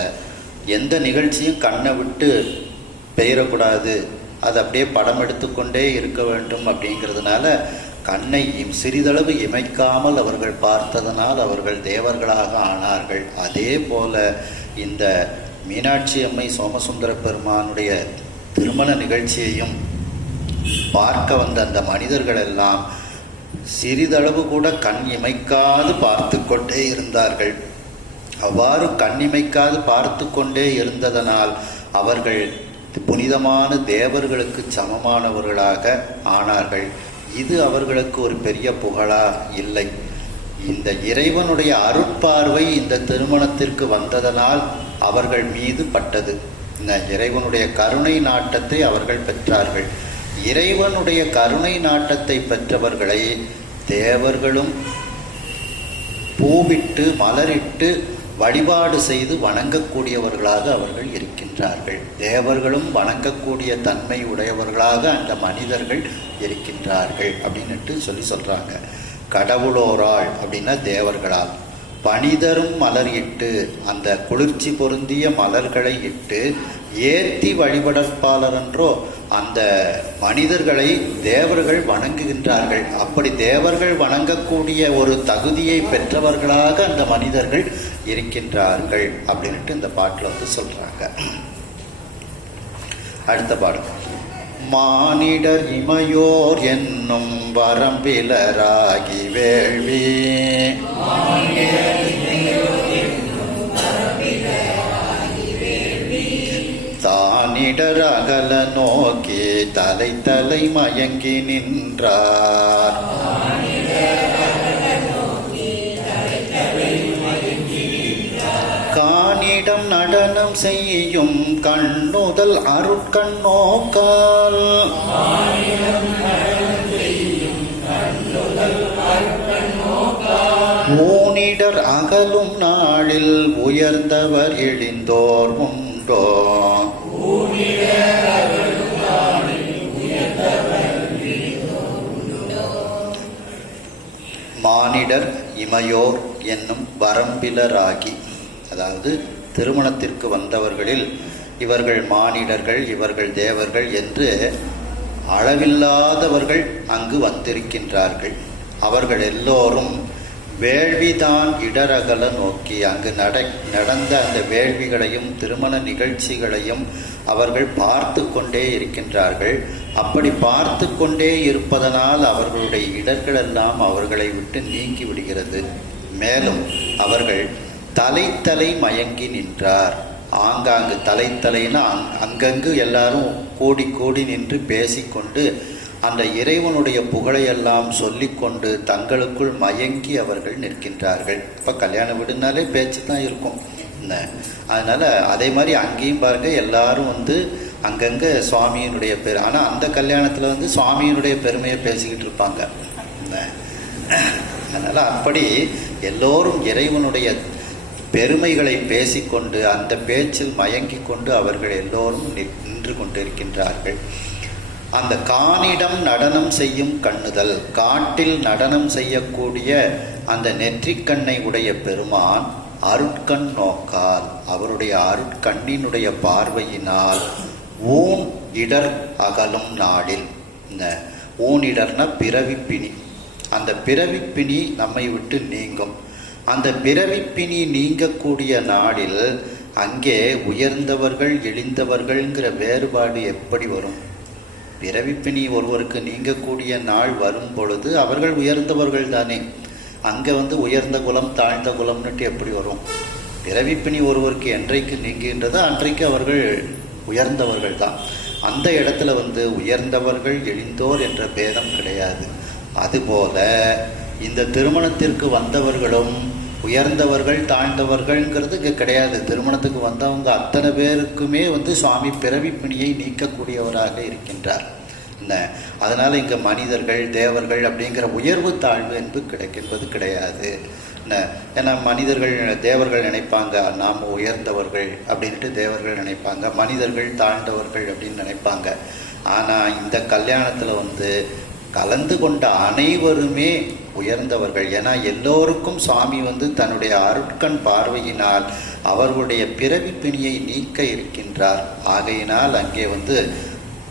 எந்த நிகழ்ச்சியும் கண்ணை விட்டு பெயரக்கூடாது, அது அப்படியே படம் எடுத்துக்கொண்டே இருக்க வேண்டும் அப்படிங்கிறதுனால கண்ணை சிறிதளவு இமைக்காமல் அவர்கள் பார்த்ததனால் அவர்கள் தேவர்களாக ஆனார்கள். அதே போல இந்த மீனாட்சி அம்மை சோமசுந்தர பெருமானுடைய திருமண நிகழ்ச்சியையும் பார்க்க வந்த அந்த மனிதர்கள் எல்லாம் சிறிதளவு கூட கண் இமைக்காது பார்த்து கொண்டே இருந்தார்கள். அவ்வாறு கண் இமைக்காது பார்த்து கொண்டே இருந்ததனால் அவர்கள் புனிதமான தேவர்களுக்கு சமமானவர்களாக ஆனார்கள். இது அவர்களுக்கு ஒரு பெரிய புகழா? இல்லை. இந்த இறைவனுடைய அருட்பார்வை இந்த திருமணத்திற்கு வந்ததனால் அவர்கள் மீது பட்டது. இந்த இறைவனுடைய கருணை நாட்டத்தை அவர்கள் பெற்றார்கள். இறைவனுடைய கருணை நாட்டத்தை பெற்றவர்களை தேவர்களும் பூவிட்டு மலரிட்டு வழிபாடு செய்து வணங்கக்கூடியவர்களாக அவர்கள் இருக்கின்றார்கள். தேவர்களும் வணங்கக்கூடிய தன்மை உடையவர்களாக அந்த மனிதர்கள் இருக்கின்றார்கள் அப்படின்னுட்டு சொல்றாங்க. கடவுளோரால் அப்படின்னா தேவர்களால், பனிதரும் மலர் இட்டு அந்த குளிர்ச்சி பொருந்திய மலர்களை இட்டு ஏத்தி வழிபடற்பாளர் என்றோ அந்த மனிதர்களை தேவர்கள் வணங்குகின்றார்கள். அப்படி தேவர்கள் வணங்கக்கூடிய ஒரு தகுதியை பெற்றவர்களாக அந்த மனிதர்கள் இருக்கின்றார்கள் அப்படின்ட்டு இந்த பாட்டில் சொல்றாங்க. அடுத்த பாடம். மானிடர் இமையோர் என்னும் வரம்பிலராகி வேள்வி தானிடர் அகல நோக்கி தலை தலை மயங்கி நின்றார். காணிடம் நடனம் செய்யும் கண்ணுதல் அருட்கண்ணோக்கால் ஊனிடர் அகலும் நாளில் உயர்ந்தவர் எழிந்தோர் உண்டோ. மானிடர் இமையோர் என்னும் வரம்பிலராகி, அதாவது திருமணத்திற்கு வந்தவர்களில் இவர்கள் மானிடர்கள், இவர்கள் தேவர்கள் என்று அளவில்லாதவர்கள் அங்கு வந்திருக்கின்றார்கள். அவர்கள் எல்லோரும் வேள்விதான் இடரகல நோக்கி அங்கு நடந்த அந்த வேள்விகளையும் திருமண நிகழ்ச்சிகளையும் அவர்கள் பார்த்து கொண்டே இருக்கின்றார்கள். அப்படி பார்த்து கொண்டே இருப்பதனால் அவர்களுடைய இடர்களெல்லாம் அவர்களை விட்டு நீங்கி விடுகிறது. மேலும் அவர்கள் தலை தலை மயங்கி நின்றார். ஆங்காங்கு தலைத்தலைன்னா அங்கங்கு எல்லாரும் கூடி கூடி நின்று பேசிக்கொண்டு அந்த இறைவனுடைய புகழையெல்லாம் சொல்லிக்கொண்டு தங்களுக்குள் மயங்கி அவர்கள் நிற்கின்றார்கள். இப்போ கல்யாண வீடுனாலே பேச்சு தான் இருக்கும். அதனால் அதே மாதிரி அங்கேயும் பாருங்க, எல்லாரும் அங்கங்கே சுவாமியினுடைய பேர், ஆனால் அந்த கல்யாணத்தில் சுவாமியினுடைய பெருமையை பேசிக்கிட்டு இருப்பாங்க. அதனால் அப்படி எல்லோரும் இறைவனுடைய பெருமைகளை பேசிக்கொண்டு அந்த பேச்சில் மயங்கி கொண்டு அவர்கள் எல்லோரும் நின்று கொண்டிருக்கின்றார்கள். அந்த காணிடம் நடனம் செய்யும் கண்ணுதல், காட்டில் நடனம் செய்யக்கூடிய அந்த நெற்றிக்கண்ணை உடைய பெருமான் அருட்கண் நோக்கால், அவருடைய அருட்கண்ணினுடைய பார்வையினால் ஊன் இடர் அகலும் நாளில், இந்த ஊன் இடர்னா பிறவிப்பிணி, அந்த பிறவிப்பிணி நம்மை விட்டு நீங்கும். அந்த பிறவிப்பிணி நீங்கக்கூடிய நாளில் அங்கே உயர்ந்தவர்கள் எளிந்தவர்கள்ங்கிற வேறுபாடு எப்படி வரும்? பிறவிப்பிணி ஒருவருக்கு நீங்கக்கூடிய நாள் வரும் பொழுது அவர்கள் உயர்ந்தவர்கள் தானே. அங்கே உயர்ந்த குலம் தாழ்ந்த குலம்னுட்டு எப்படி வரும்? பிறவிப்பிணி ஒருவருக்கு என்றைக்கு நீங்குகின்றதோ அன்றைக்கு அவர்கள் உயர்ந்தவர்கள் தான். அந்த இடத்துல உயர்ந்தவர்கள் எளிந்தோர் என்ற பேதம் கிடையாது. அதுபோல இந்த திருமணத்திற்கு வந்தவர்களும் உயர்ந்தவர்கள் தாழ்ந்தவர்கள்ங்கிறது இங்கே கிடையாது. திருமணத்துக்கு வந்தவங்க அத்தனை பேருக்குமே சுவாமி பிறவிப்பிணியை நீக்கக்கூடியவராக இருக்கின்றார். அதனால் இங்கே மனிதர்கள் தேவர்கள் அப்படிங்கிற உயர்வு தாழ்வு என்பது கிடையாது. ஏன்னா மனிதர்கள் தேவர்கள் நினைப்பாங்க நாம் உயர்ந்தவர்கள் அப்படின்ட்டு தேவர்கள் நினைப்பாங்க, மனிதர்கள் தாழ்ந்தவர்கள் அப்படின்னு நினைப்பாங்க. ஆனால் இந்த கல்யாணத்தில் கலந்து கொண்ட அனைவருமே உயர்ந்தவர்கள். ஏன்னா எல்லோருக்கும் சுவாமி தன்னுடைய அருட்கண் பார்வையினால் அவர்களுடைய பிறவி பிணியை நீக்க இருக்கின்றார். ஆகையினால் அங்கே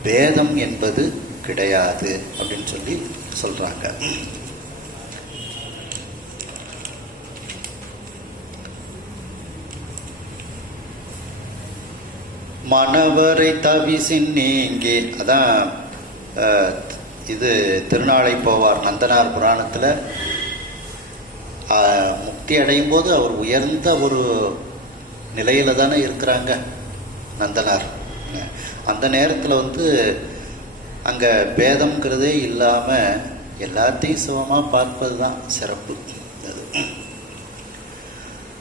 பேதம் என்பது கிடையாது அப்படின்னு சொல்றாங்க. மணவரை தவிசின் நீங்கி, அதான் இது திருநாளை போவார் நந்தனார் புராணத்தில் முக்தி அடையும் போது அவர் உயர்ந்த ஒரு நிலையில தானே இருக்கிறாங்க நந்தனார். அந்த நேரத்தில் அங்கே பேதம்ங்கிறதே இல்லாமல் எல்லாத்தையும் சுகமாக பார்ப்பது தான் சிறப்பு.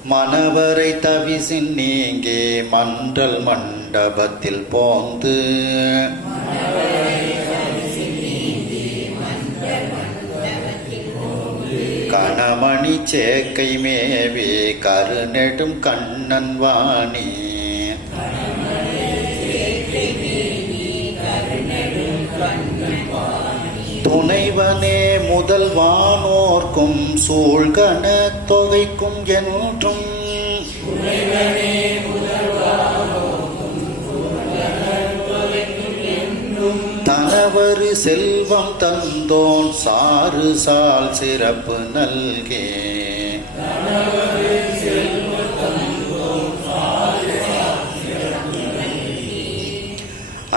மணவரை தவிசின் நீங்கே மன்றல் மண்டபத்தில் போந்து கணமணி சேக்கை மேவி கருநெடும் கண்ணன் வாணி துணைவனே முதல்வானோர்க்கும் சூழ்கண தொகைக்கும் என்றும் தனவரு செல்வம் தந்தோன் சாறு சால் சிறப்பு நல்கே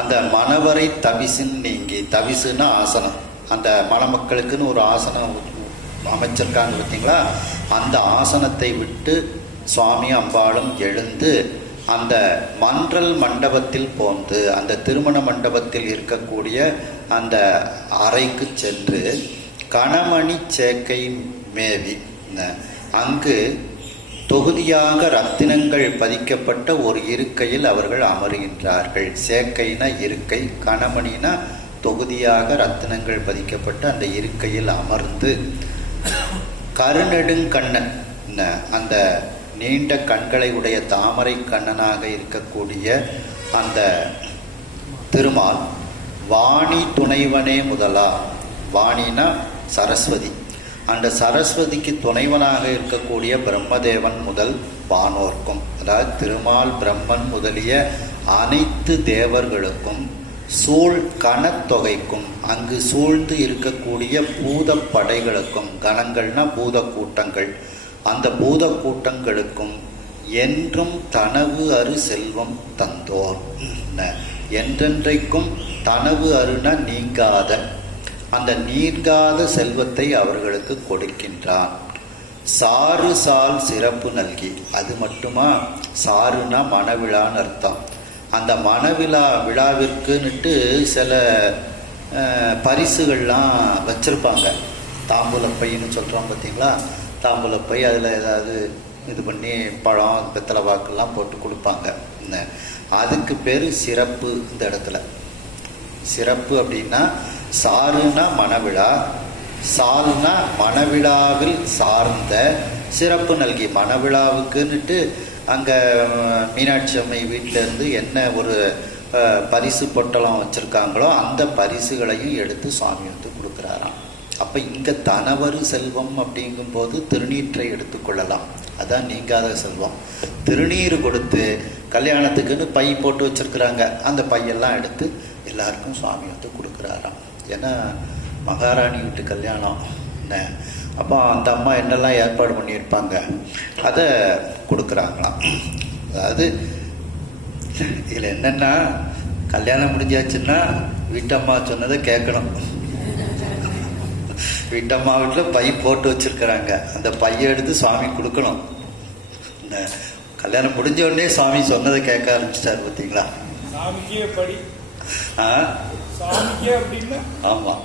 அந்த மணவரை தவிசின் நீங்கி, தவிசுன்னா ஆசனம், அந்த மணமக்களுக்குன்னு ஒரு ஆசனம் அமைச்சிருக்காங்க பார்த்தீங்களா, அந்த ஆசனத்தை விட்டு சுவாமி அம்பாளும் எழுந்து அந்த மன்றல் மண்டபத்தில் போந்து அந்த திருமண மண்டபத்தில் இருக்கக்கூடிய அந்த அறைக்கு சென்று கணமணி சேக்கை மேவி அங்கு தொகுதியாக ரத்தினங்கள் பதிக்கப்பட்ட ஒரு இருக்கையில் அவர்கள் அமருகின்றார்கள். சேக்கைனா இருக்கை, கணமணினா தொகுதியாக ரத்தினங்கள் பதிக்கப்பட்ட அந்த இருக்கையில் அமர்ந்து கருநெடுங்கண்ணன் அந்த நீண்ட கண்களை உடைய தாமரை கண்ணனாக இருக்கக்கூடிய அந்த திருமால் வாணி துணைவனே முதலா, வாணினா சரஸ்வதி, அந்த சரஸ்வதிக்கு துணைவனாக இருக்கக்கூடிய பிரம்மதேவன் முதல் வானோர்க்கும், அதாவது திருமால் பிரம்மன் முதலிய அனைத்து தேவர்களுக்கும் சூழ் கணத்தொகைக்கும் அங்கு சூழ்ந்து இருக்கக்கூடிய பூத படைகளுக்கும், கணங்கள்னா பூத கூட்டங்கள், அந்த பூத கூட்டங்களுக்கும் என்றும் தனவு அரு செல்வம் தந்தோர், என்றென்றைக்கும் தனவு அருண நீங்காத அந்த நீங்காத செல்வத்தை அவர்களுக்கு கொடுக்கின்றான். சாறு சால் சிறப்பு நல்கி, அது மட்டுமா, சாருனா மணவிழான்னு அர்த்தம். அந்த விழாவிற்குன்னுட்டு சில பரிசுகள்லாம் வச்சிருப்பாங்க. தாம்பூலப்பைன்னு சொல்கிறோம் பார்த்தீங்களா, தாம்பூலப்பை, அதில் ஏதாவது இது பண்ணி பழம் பித்தளை வாக்கெல்லாம் போட்டு கொடுப்பாங்க. அதுக்கு பேர் சிறப்பு. இந்த இடத்துல சிறப்பு அப்படின்னா சாருனா மணவிழா, சால்னா மணவிழாவில் சார்ந்த சிறப்பு நல்கி, மணவிழாவுக்குன்னுட்டு அங்கே மீனாட்சி அம்மை வீட்டிலேருந்து என்ன ஒரு பரிசு பொட்டலம் வச்சுருக்காங்களோ அந்த பரிசுகளையும் எடுத்து சுவாமி வந்து கொடுக்குறாராம். அப்போ இங்கே தனவரு செல்வம் அப்படிங்கும்போது திருநீற்றை எடுத்துக்கொள்ளலாம், அதான் நீங்காத செல்வம். திருநீர் கொடுத்து கல்யாணத்துக்குன்னு பை போட்டு வச்சுருக்குறாங்க, அந்த பையெல்லாம் எடுத்து எல்லாருக்கும் சுவாமி வந்து கொடுக்குறாராம். ஏன்னா மகாராணி வீட்டு கல்யாணம், அப்போ அந்த அம்மா என்னெல்லாம் ஏற்பாடு பண்ணியிருப்பாங்க அதை கொடுக்குறாங்களாம். அதாவது இதில் என்னென்னா, கல்யாணம் முடிஞ்சாச்சுன்னா வீட்டம்மா சொன்னதை கேட்கணும். வீட்டம்மா வீட்டில் பை போட்டு வச்சுருக்கிறாங்க, அந்த பையை எடுத்து சுவாமி கொடுக்கணும். கல்யாணம் முடிஞ்ச உடனே சுவாமி சொன்னதை கேட்க ஆரம்பிச்சிட்டாரு பார்த்தீங்களா. ஆமாம்,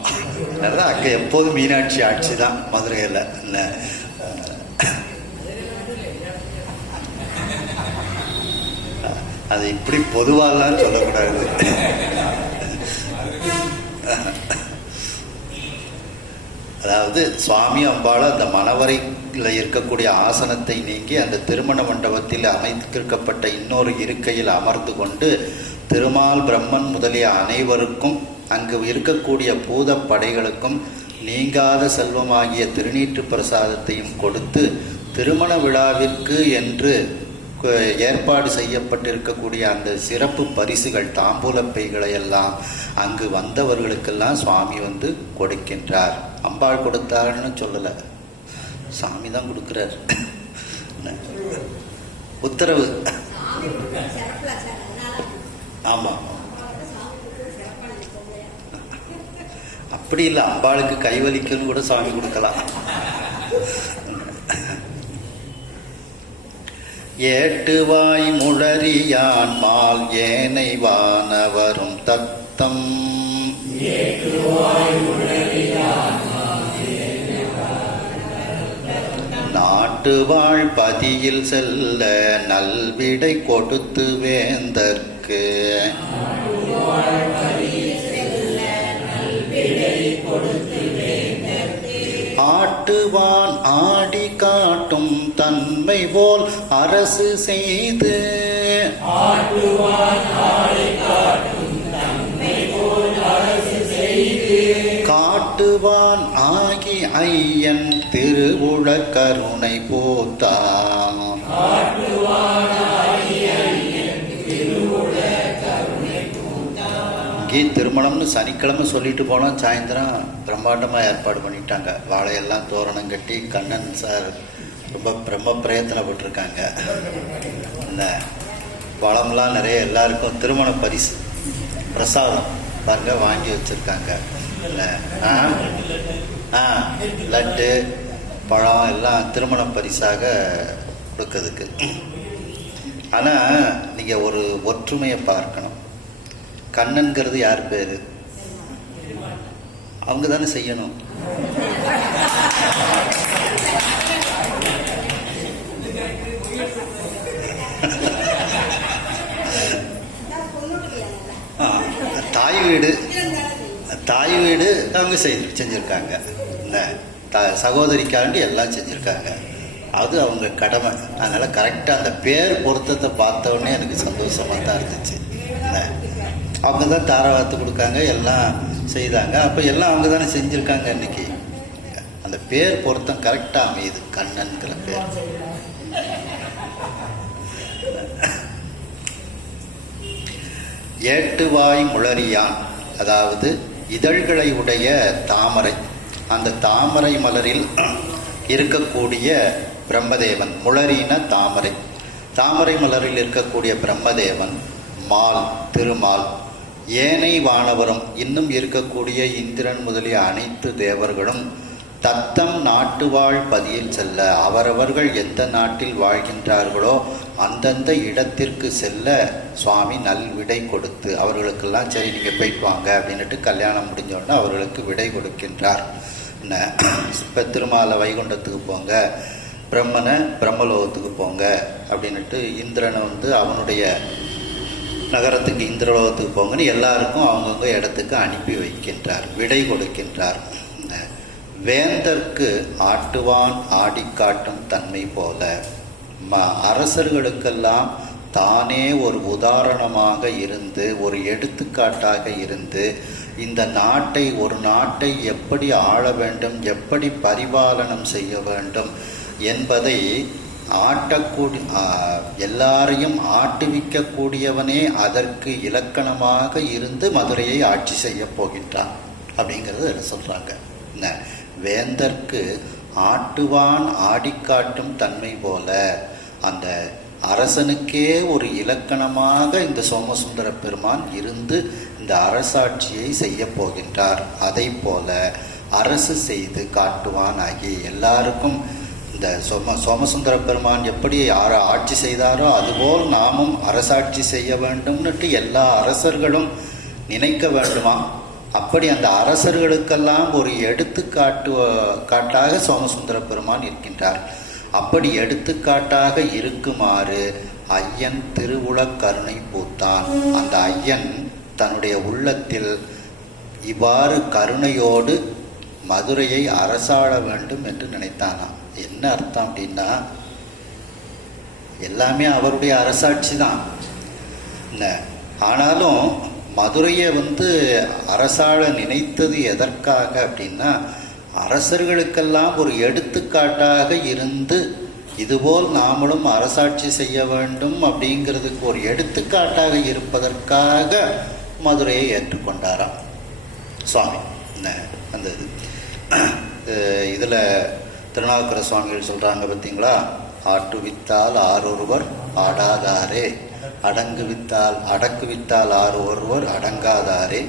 அதான் அங்கே எப்போதும் மீனாட்சி ஆட்சி தான் மதுரையில். அது இப்படி பொதுவாலாம் சொல்லக்கூடாது. அதாவது சுவாமி அம்பாள் அந்த மணவரையில் இருக்கக்கூடிய ஆசனத்தை நீங்கி அந்த திருமண மண்டபத்தில் அமைத்திருக்கப்பட்ட இன்னொரு இருக்கையில் அமர்ந்து கொண்டு திருமால் பிரம்மன் முதலிய அனைவருக்கும் அங்கு இருக்கக்கூடிய பூத படைகளுக்கும் நீங்காத செல்வமாகிய திருநீற்று பிரசாதத்தையும் கொடுத்து திருமண விழாவிற்கு என்று ஏற்பாடு செய்யப்பட்டிருக்கக்கூடிய அந்த சிறப்பு பரிசுகள் தாம்பூலப்பைகளை எல்லாம் அங்கு வந்தவர்களுக்கெல்லாம் சுவாமி வந்து கொடுக்கின்றார். அம்பாள் கொடுத்தாருன்னு சொல்லலை, சாமி தான் கொடுக்குறார். உத்தரவு. ஆமாம், அப்படி இல்லை, அம்பாளுக்கு கைவலிக்குன்னு கூட சாமி கொடுக்கலாம். ஏட்டுவாய் முழறியான் மால் ஏனை வானவரும் தத்தம் நாட்டு நாட்டுவாழ் பதியில் செல்ல நல்விடை கொடுத்து வேந்தற்கு ஆட்டுவான் ஆடி காட்டும் தன்மை போல் அரசு செய்து காட்டுவான் ஆகி ஐயன் திருவுள கருணை போத்தான் இங்கே திருமணம்னு சனிக்கிழமை சொல்லிட்டு போனோம். சாயந்தரம் பிரம்மாண்டமாக ஏற்பாடு பண்ணிட்டாங்க. வாழையெல்லாம் தோரணம் கட்டி கண்ணன் சார் ரொம்ப பிரம்ம பிரயத்தனப்பட்டிருக்காங்க. இந்த பழம்லாம் நிறைய எல்லாருக்கும் திருமண பரிசு பிரசாதம் பாருங்க வாங்கி வச்சுருக்காங்க. இல்லை லட்டு பழம் எல்லாம் திருமண பரிசாக கொடுக்கறதுக்கு. ஆனால் நீங்கள் ஒரு ஒற்றுமையை பார்க்கணும். கண்ணன்கிறது யார் பேர்? அவங்க தானே செய்யணும். தாய் வீடு அவங்க செஞ்சுருக்காங்க. இந்த சகோதரிக்காண்டி எல்லாம் செஞ்சுருக்காங்க. அது அவங்க கடமை. அதனால் கரெக்டாக அந்த பேர் பொருத்தத்தை பார்த்தோன்னே எனக்கு சந்தோஷமாக தான் இருந்துச்சு. அவங்க தான் தாராவாத்து கொடுக்காங்க, எல்லாம் செய்தாங்க. அப்போ எல்லாம் அவங்க தானே செஞ்சுருக்காங்க. இன்னைக்கு அந்த பேர் பொருத்தம் கரெக்டாக அமையுது. கண்ணன்கிற பேர். ஏட்டுவாய் முளரியான், அதாவது இதழ்களை உடைய தாமரை. அந்த தாமரை மலரில் இருக்கக்கூடிய பிரம்மதேவன். முளரின தாமரை. தாமரை மலரில் இருக்கக்கூடிய பிரம்மதேவன் மால், திருமால், ஏனை வானவரும், இன்னும் இருக்கக்கூடிய இந்திரன் முதலிய அனைத்து தேவர்களும் தத்தம் நாட்டு வாழ் பதியில் செல்ல, அவரவர்கள் எந்த நாட்டில் வாழ்கின்றார்களோ அந்தந்த இடத்திற்கு செல்ல சுவாமி நல்விடை கொடுத்து, அவர்களுக்கெல்லாம் சரி நீங்கள் போயிட்டு வாங்க அப்படின்ட்டு கல்யாணம் முடிஞ்சோடனே அவர்களுக்கு விடை கொடுக்கின்றார். என்ன, இப்போ திருமாலை வைகுண்டத்துக்கு போங்க, பிரம்மனை பிரம்மலோகத்துக்கு போங்க அப்படின்ட்டு இந்திரனை அவனுடைய நகரத்துக்கு இந்திரலோகத்துக்கு போங்கன்னு எல்லாருக்கும் அவங்கவுங்க இடத்துக்கு அனுப்பி வைக்கின்றார், விடை கொடுக்கின்றார். வேந்தற்கு ஆட்டுவான் ஆடிக்காட்டும் தன்மை போல அரசர்களுக்கெல்லாம் தானே ஒரு உதாரணமாக இருந்து, ஒரு எடுத்துக்காட்டாக இருந்து, இந்த நாட்டை, ஒரு நாட்டை எப்படி ஆள வேண்டும், எப்படி பரிபாலனம் செய்ய வேண்டும் என்பதை எல்லாரையும் ஆட்டுவிக்கக்கூடியவனே அதற்கு இலக்கணமாக இருந்து மதுரையை ஆட்சி செய்ய போகின்றான் அப்படிங்கிறது சொல்றாங்க. வேந்தற்கு ஆட்டுவான் ஆடிக்காட்டும் தன்மை போல அந்த அரசனுக்கே ஒரு இலக்கணமாக இந்த சோமசுந்தர பெருமான் இருந்து இந்த அரசாட்சியை செய்ய போகின்றார். அதை போல அரசு செய்து காட்டுவான் ஆகி எல்லாருக்கும் இந்த சோமசுந்தர பெருமான் எப்படி ஆட்சி செய்தாரோ அதுபோல் நாமும் அரசாட்சி செய்ய வேண்டும்னுட்டு எல்லா அரசர்களும் நினைக்க வேண்டுமா. அப்படி அந்த அரசர்களுக்கெல்லாம் ஒரு எடுத்துக்காட்டாக சோமசுந்தர பெருமான் இருக்கின்றார். அப்படி எடுத்துக்காட்டாக இருக்குமாறு ஐயன் திருவுள கருணை பூத்தான். அந்த ஐயன் தன்னுடைய உள்ளத்தில் இவ்வாறு கருணையோடு மதுரையை அரசாள வேண்டும் என்று நினைத்தானாம். என்ன அர்த்தம் அப்படின்னா, எல்லாமே அவருடைய அரசாட்சி தான். ஆனாலும் மதுரையை அரசாள நினைத்தது எதற்காக அப்படின்னா, அரசர்களுக்கெல்லாம் ஒரு எடுத்துக்காட்டாக இருந்து இதுபோல் நாமளும் அரசாட்சி செய்ய வேண்டும் அப்படிங்கிறதுக்கு ஒரு எடுத்துக்காட்டாக இருப்பதற்காக மதுரையை ஏற்றுக்கொண்டாராம் சுவாமி. அந்த இதில் திருநாவுக்கர சுவாமிகள் சொல்கிறாங்க பார்த்தீங்களா, ஆட்டுவித்தால் ஆரொருவர் ஆடாதாரே, அடங்குவித்தால் அடக்குவித்தால் ஆரொருவர் அடங்காதாரே,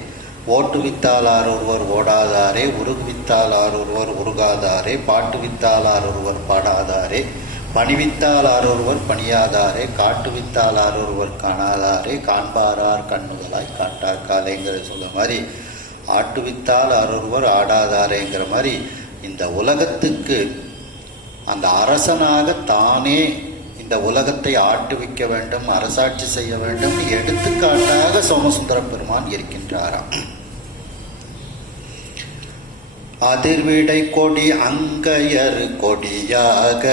ஓட்டுவித்தால் ஆரொருவர் ஓடாதாரே, உருகுவித்தால் ஆரொருவர் உருகாதாரே, பாட்டுவித்தால் ஆரொருவர் பாடாதாரே, பணிவித்தால் ஆரொருவர் பணியாதாரே, காட்டுவித்தால் ஆரொருவர் காணாதாரே, காண்பாரார் கண்ணுதலாய் காட்டார் காலேங்கிற சொல்ல மாதிரி ஆட்டுவித்தால் ஆரொருவர் ஆடாதாரேங்கிற மாதிரி இந்த உலகத்துக்கு அந்த அரசனாக தானே இந்த உலகத்தை ஆட்டுவிக்க வேண்டும், அரசாட்சி செய்ய வேண்டும் எடுத்துக்காட்டாக சோமசுந்தர பெருமான் இருக்கின்றாராம். அதிர்விடை கொடி அங்கையர் கொடியாக,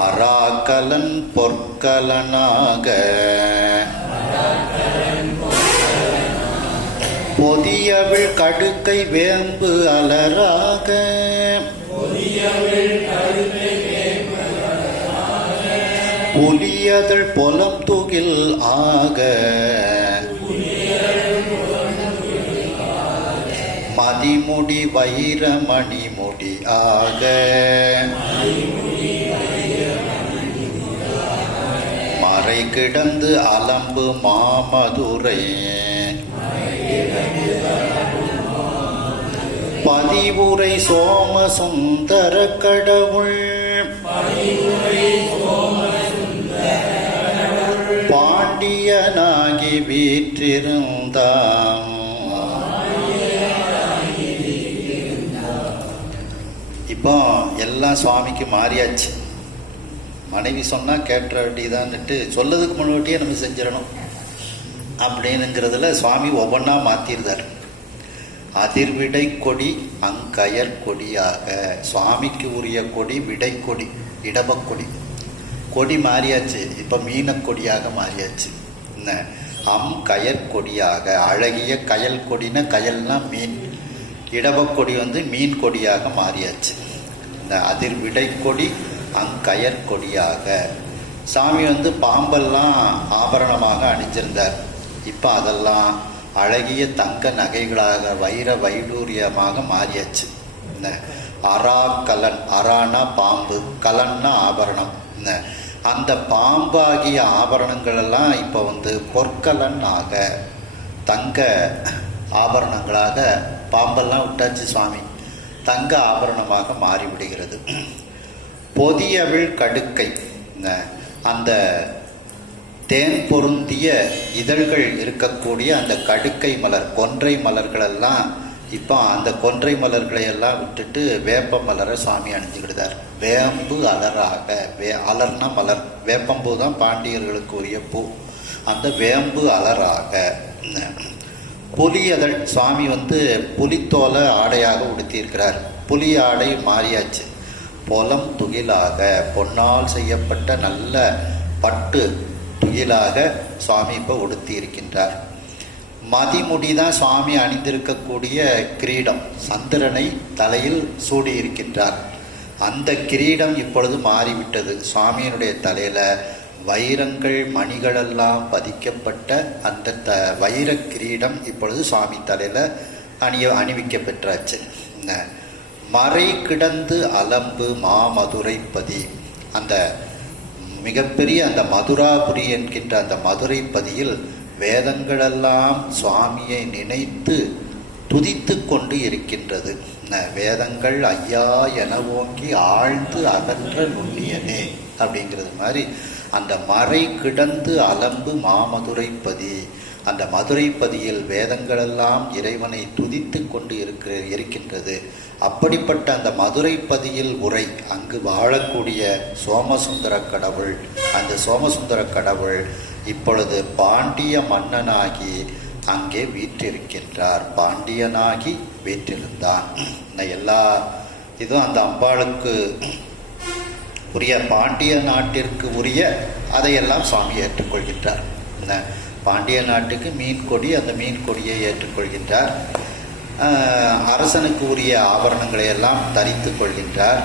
அராக்கலன் பொற்கலனாக, பொதியவிழ் கடுக்கை வேம்பு அலராக, புலியதழ் பொலம் துகில் ஆக, மதிமுடி வைரமணி முடி ஆக, மறை கிடந்து அலம்பு மாமதுரை, பதிவுரை சோமசுந்தர கடவுள், பாண்டியனாகி வீற்றிருந்தான். இப்போ எல்லாம் சுவாமிக்கு மாறியாச்சு. மனைவி சொன்னால் கேட்டுற வேண்டியதான்னுட்டு சொல்லதுக்கு முன்னாடியே நம்ம செஞ்சிடணும் அப்படின்னுங்கிறதுல சுவாமி ஒவ்வொன்றா மாற்றிருந்தார். அதிர்விடை கொடி அங்கயர் கொடியாக, சுவாமிக்கு உரிய கொடி விடை கொடி, இடபக்கொடி. கொடி மாறியாச்சு, இப்போ மீனக்கொடியாக மாறியாச்சு. என்ன கயர் கொடியாக, அழகிய கயல் கொடினா, கயல்னா மீன், இடபக்கொடி மீன் கொடியாக மாறியாச்சு. இந்த அதிர்விடை கொடி அங்கயர் கொடியாக. சாமி பாம்பெல்லாம் ஆபரணமாக அணிஞ்சிருந்தார். இப்போ அதெல்லாம் அழகிய தங்க நகைகளாக வைர வைடூரியமாக மாறியாச்சு. இந்த அரா கலன், அரானா பாம்பு, கலன்னா ஆபரணம். அந்த பாம்பாகிய ஆபரணங்கள் எல்லாம் இப்போ பொற்கலன் ஆக, தங்க ஆபரணங்களாக பாம்பெல்லாம் விட்டாச்சு. சுவாமி தங்க ஆபரணமாக மாறிவிடுகிறது. பொதியவிழ் கடுக்கை, அந்த தேன் பொருந்திய இதழ்கள் இருக்கக்கூடிய அந்த கடுக்கை மலர், கொன்றை மலர்களெல்லாம் இப்போ அந்த கொன்றை மலர்களை எல்லாம் விட்டுட்டு வேப்ப மலரை சுவாமி அணிஞ்சுக்கிட்டார். வேம்பு அலராக, அலர்னா மலர், வேப்பம்பூ தான் பாண்டியர்களுக்கு உரிய பூ. அந்த வேம்பு அலராக. புலியதழ், சுவாமி புலித்தோலை ஆடையாக உடுத்தியிருக்கிறார். புலி ஆடை மாறியாச்சு. பொலம் துகிலாக, பொன்னால் செய்யப்பட்ட நல்ல பட்டு துகிலாக சுவாமி இப்போ உடுத்தி இருக்கின்றார். மதிமுடி தான் சுவாமி அணிந்திருக்கக்கூடிய கிரீடம், சந்திரனை தலையில் சூடி இருக்கின்றார். அந்த கிரீடம் இப்பொழுது மாறிவிட்டது. சுவாமியினுடைய தலையில் வைரங்கள் மணிகளெல்லாம் பதிக்கப்பட்ட அந்த வைர கிரீடம் இப்பொழுது சுவாமி தலையில் அணிவிக்க பெற்றாச்சு. மறை கிடந்து அலம்பு மாமதுரை பதி, அந்த மிகப்பெரிய அந்த மதுராபுரி என்கின்ற அந்த மதுரை பதியில் வேதங்களெல்லாம் சுவாமியை நினைத்து துதித்து கொண்டு இருக்கின்றது. வேதங்கள் ஐயா என ஓங்கி ஆழ்ந்து அகன்ற நுண்ணியனே அப்படிங்கிறது மாதிரி அந்த மறை கிடந்து அலம்பு மாமதுரைப்பதி, அந்த மதுரைப்பதியில் வேதங்களெல்லாம் இறைவனை துதித்து கொண்டு இருக்கின்றது. அப்படிப்பட்ட அந்த மதுரைப்பதியில் உரை அங்கு வாழக்கூடிய சோமசுந்தர கடவுள், அந்த சோமசுந்தர கடவுள் இப்பொழுது பாண்டிய மன்னனாகி அங்கே வீற்றிருக்கின்றார். பாண்டியனாகி வீற்றிருந்தான். எல்லா இதுவும் அந்த அம்பாளுக்கு உரிய, பாண்டிய நாட்டிற்கு உரிய அதையெல்லாம் சுவாமி ஏற்றுக்கொள்கின்றார். பாண்டிய நாட்டுக்கு மீன் கொடி, அந்த மீன் கொடியை ஏற்றுக்கொள்கின்றார். அரசனுக்கு உரிய ஆபரணங்களை எல்லாம் தரித்து கொள்கின்றார்.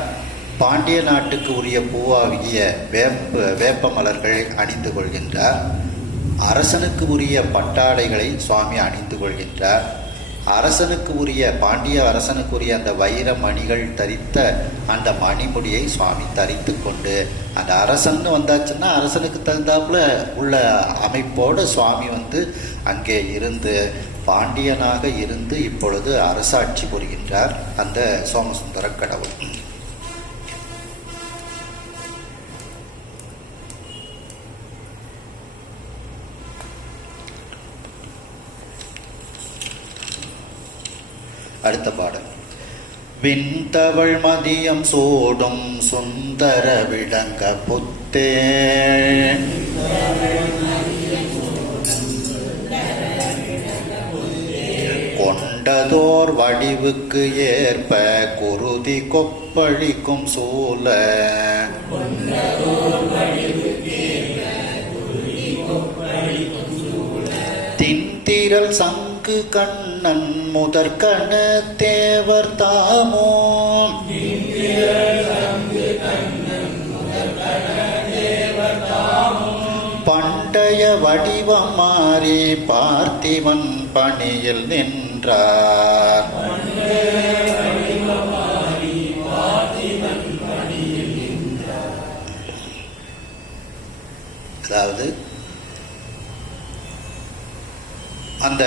பாண்டிய நாட்டுக்கு உரிய பூவாகிய வேப்ப மலர்கள் அணிந்து கொள்கின்றார். அரசனுக்கு உரிய பட்டாடைகளை சுவாமி அணிந்து கொள்கின்றார். அரசனுக்கு உரிய, பாண்டிய அரசனுக்குரிய அந்த வைர மணிகள் தரித்த அந்த மணிமுடியை சுவாமி தரித்து கொண்டு, அந்த அரசன் வந்தாச்சுன்னா அரசனுக்கு தகுந்தாப்புல உள்ள அமைப்போடு சுவாமி அங்கே இருந்து பாண்டியனாக இருந்து இப்பொழுது அரசாட்சி புரிகின்றார் அந்த சோமசுந்தர கடவுள். அடுத்த பாடல். விண்தவள் மதியம் சூடும் சுந்தர விடங்க புத்தே கொண்டதோர் வடிவுக்கு ஏற்ப குருதி கொப்பளிக்கும் சூல தின்திரள் சங்கு கண்ணன் முதற்கண தேவர் தாமோ பண்டைய வடிவம் மாறி பார்த்திவன் பணியில் நின்றார். அதாவது அந்த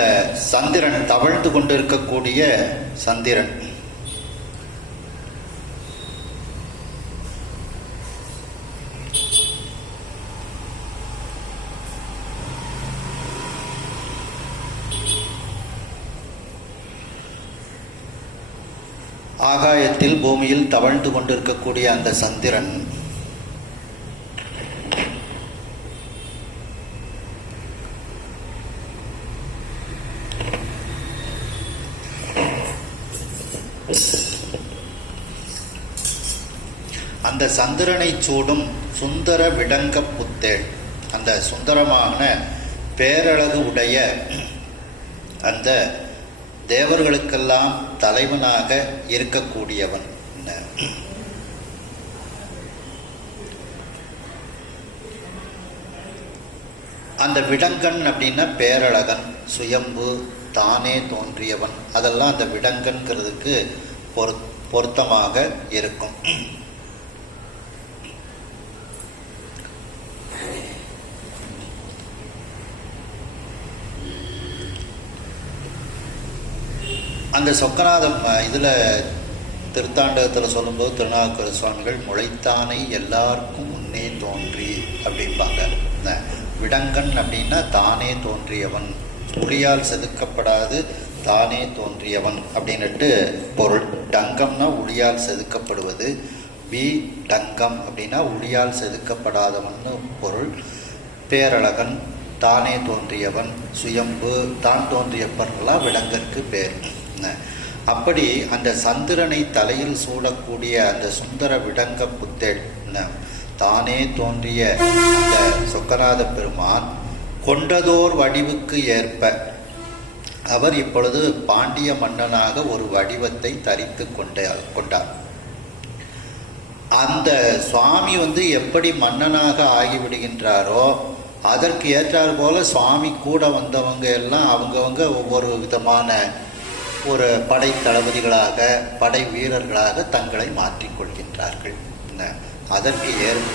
சந்திரன் தவழ்ந்து கொண்டிருக்கக்கூடிய சந்திரன் ஆகாயத்தில் பூமியில் தவழ்ந்து கொண்டிருக்கக்கூடிய அந்த சந்திரன் அந்த சந்திரனை சூடும் சுந்தர விடங்க புத்தேள், அந்த சுந்தரமான பேரழகு உடைய அந்த தேவர்களுக்கெல்லாம் தலைவனாக இருக்கக்கூடியவன். அந்த விடங்கன் அப்படின்னா பேரழகன், சுயம்பு, தானே தோன்றியவன், அதெல்லாம் அந்த விடங்கன்கிறதுக்கு பொருத்தமாக இருக்கும். அந்த சொக்கநாதம் இதில் திருத்தாண்டகத்தில் சொல்லும்போது திருநாவுக்கரசு சுவாமிகள் முளைத்தானை எல்லாருக்கும் முன்னே தோன்றி அப்படிம்பாங்க. விடங்கன் அப்படின்னா தானே தோன்றியவன், ஒளியால் செதுக்கப்படாது தானே தோன்றியவன் அப்படின்னுட்டு பொருள். டங்கம்னா ஒளியால் செதுக்கப்படுவது, டங்கம் அப்படின்னா ஒளியால் செதுக்கப்படாதவன்னு பொருள். பேரழகன், தானே தோன்றியவன், சுயம்பு, தான் தோன்றியப்பெல்லாம் விடங்கற்கு பேர். அப்படி அந்த சந்திரனை தலையில் சூடக்கூடிய அந்த சுந்தர விடங்க புத்தேள் தானே தோன்றிய அந்த சொக்கநாத பெருமான் கொண்டதோர் வடிவுக்கு ஏற்ப அவர் இப்பொழுது பாண்டிய மன்னனாக ஒரு வடிவத்தை தரித்து கொண்டார். அந்த சுவாமி எப்படி மன்னனாக ஆகிவிடுகின்றாரோ அதற்கு ஏற்றார் போல சுவாமி கூட வந்தவங்க எல்லாம் அவங்கவங்க ஒவ்வொரு விதமான ஒரு படை தளபதிகளாக, படை வீரர்களாக தங்களை மாற்றிக்கொள்கின்றார்கள். அதற்கு ஏற்ப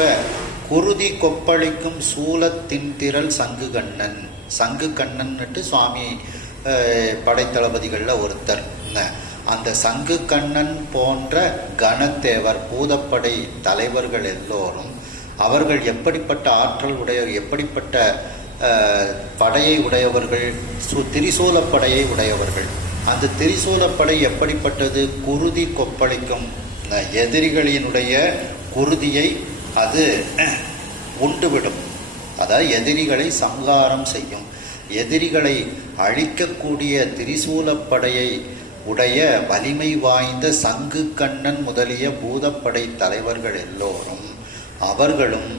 குருதி கொப்பளிக்கும் சூலத்தின் திரள் சங்கு கண்ணன், சங்கு கண்ணன்னுட்டு சுவாமி படைத்தளபதிகளில் ஒருத்தர். அந்த சங்கு கண்ணன் போன்ற கணத்தேவர் பூதப்படை தலைவர்கள் எல்லோரும் அவர்கள் எப்படிப்பட்ட ஆற்றல் உடையவர், எப்படிப்பட்ட படையை உடையவர்கள், திரிசூலப்படையை உடையவர்கள். அந்த திரிசூலப்படை எப்படிப்பட்டது? குருதி கொப்பளிக்கும் எதிரிகளினுடைய குருதியை அது உண்டுவிடும். அதாவது எதிரிகளை சங்காரம் செய்யும், எதிரிகளை அழிக்கக்கூடிய திரிசூலப்படையை உடைய வலிமை வாய்ந்த சங்கு கண்ணன் முதலிய பூதப்படை தலைவர்கள் எல்லோரும் அவர்களும்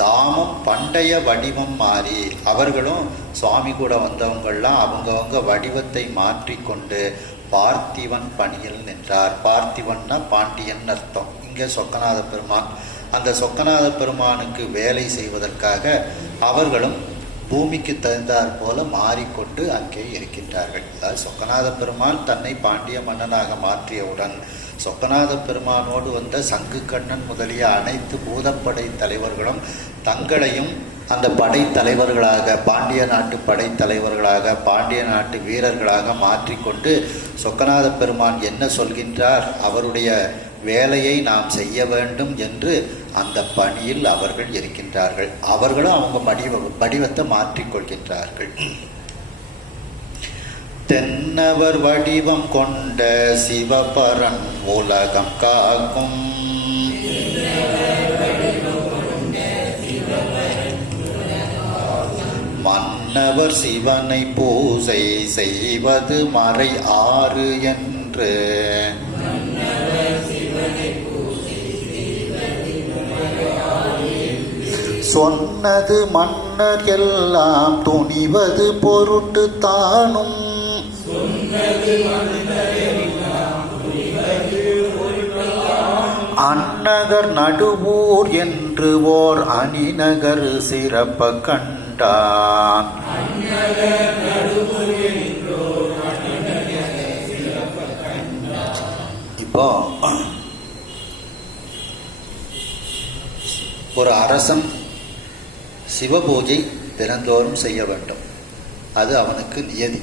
தாமும் பண்டைய வடிவம் மாறி, அவர்களும் சுவாமி கூட வந்தவங்கள்லாம் அவங்கவங்க வடிவத்தை மாற்றிக்கொண்டு பார்த்திவன் பணியில் நின்றார். பார்த்திவன்னா பாண்டியன் அர்த்தம். இங்கே சொக்கநாத பெருமான், அந்த சொக்கநாத பெருமானுக்கு வேலை செய்வதற்காக அவர்களும் பூமிக்கு தகுந்தாற் போல மாறிக்கொண்டு அங்கே இருக்கின்றார்கள். அதாவது சொக்கநாத பெருமான் தன்னை பாண்டிய மன்னனாக மாற்றியவுடன் சொக்கநாத பெருமானோடு வந்த சங்கு கண்ணன் முதலிய அனைத்து பூதப்படை தலைவர்களும் தங்களையும் அந்த படை தலைவர்களாக, பாண்டிய நாட்டு படை தலைவர்களாக, பாண்டிய நாட்டு வீரர்களாக மாற்றிக்கொண்டு சொக்கநாத பெருமான் என்ன சொல்கின்றார், அவருடைய வேலையை நாம் செய்ய வேண்டும் என்று அந்த பணியில் அவர்கள் இருக்கின்றார்கள். அவர்களும் அவங்க வடிவத்தை மாற்றிக்கொள்கின்றார்கள். தென்னவர் வடிவம் கொண்ட சிவபரன் உலகம் காக்கும் மன்னவர் சிவனை பூசை செய்வது மறை 6 என்று சொன்னது மன்னர் எல்லாம் துணிவது பொருட்டு தானும் அந்நகர் நடுவூர் என்று ஓர் அணிநகர் சிறப்ப கண்டான். இப்போ ஒரு அரசன் சிவபூஜை தினந்தோறும் செய்ய வேண்டும், அது அவனுக்கு நியதி.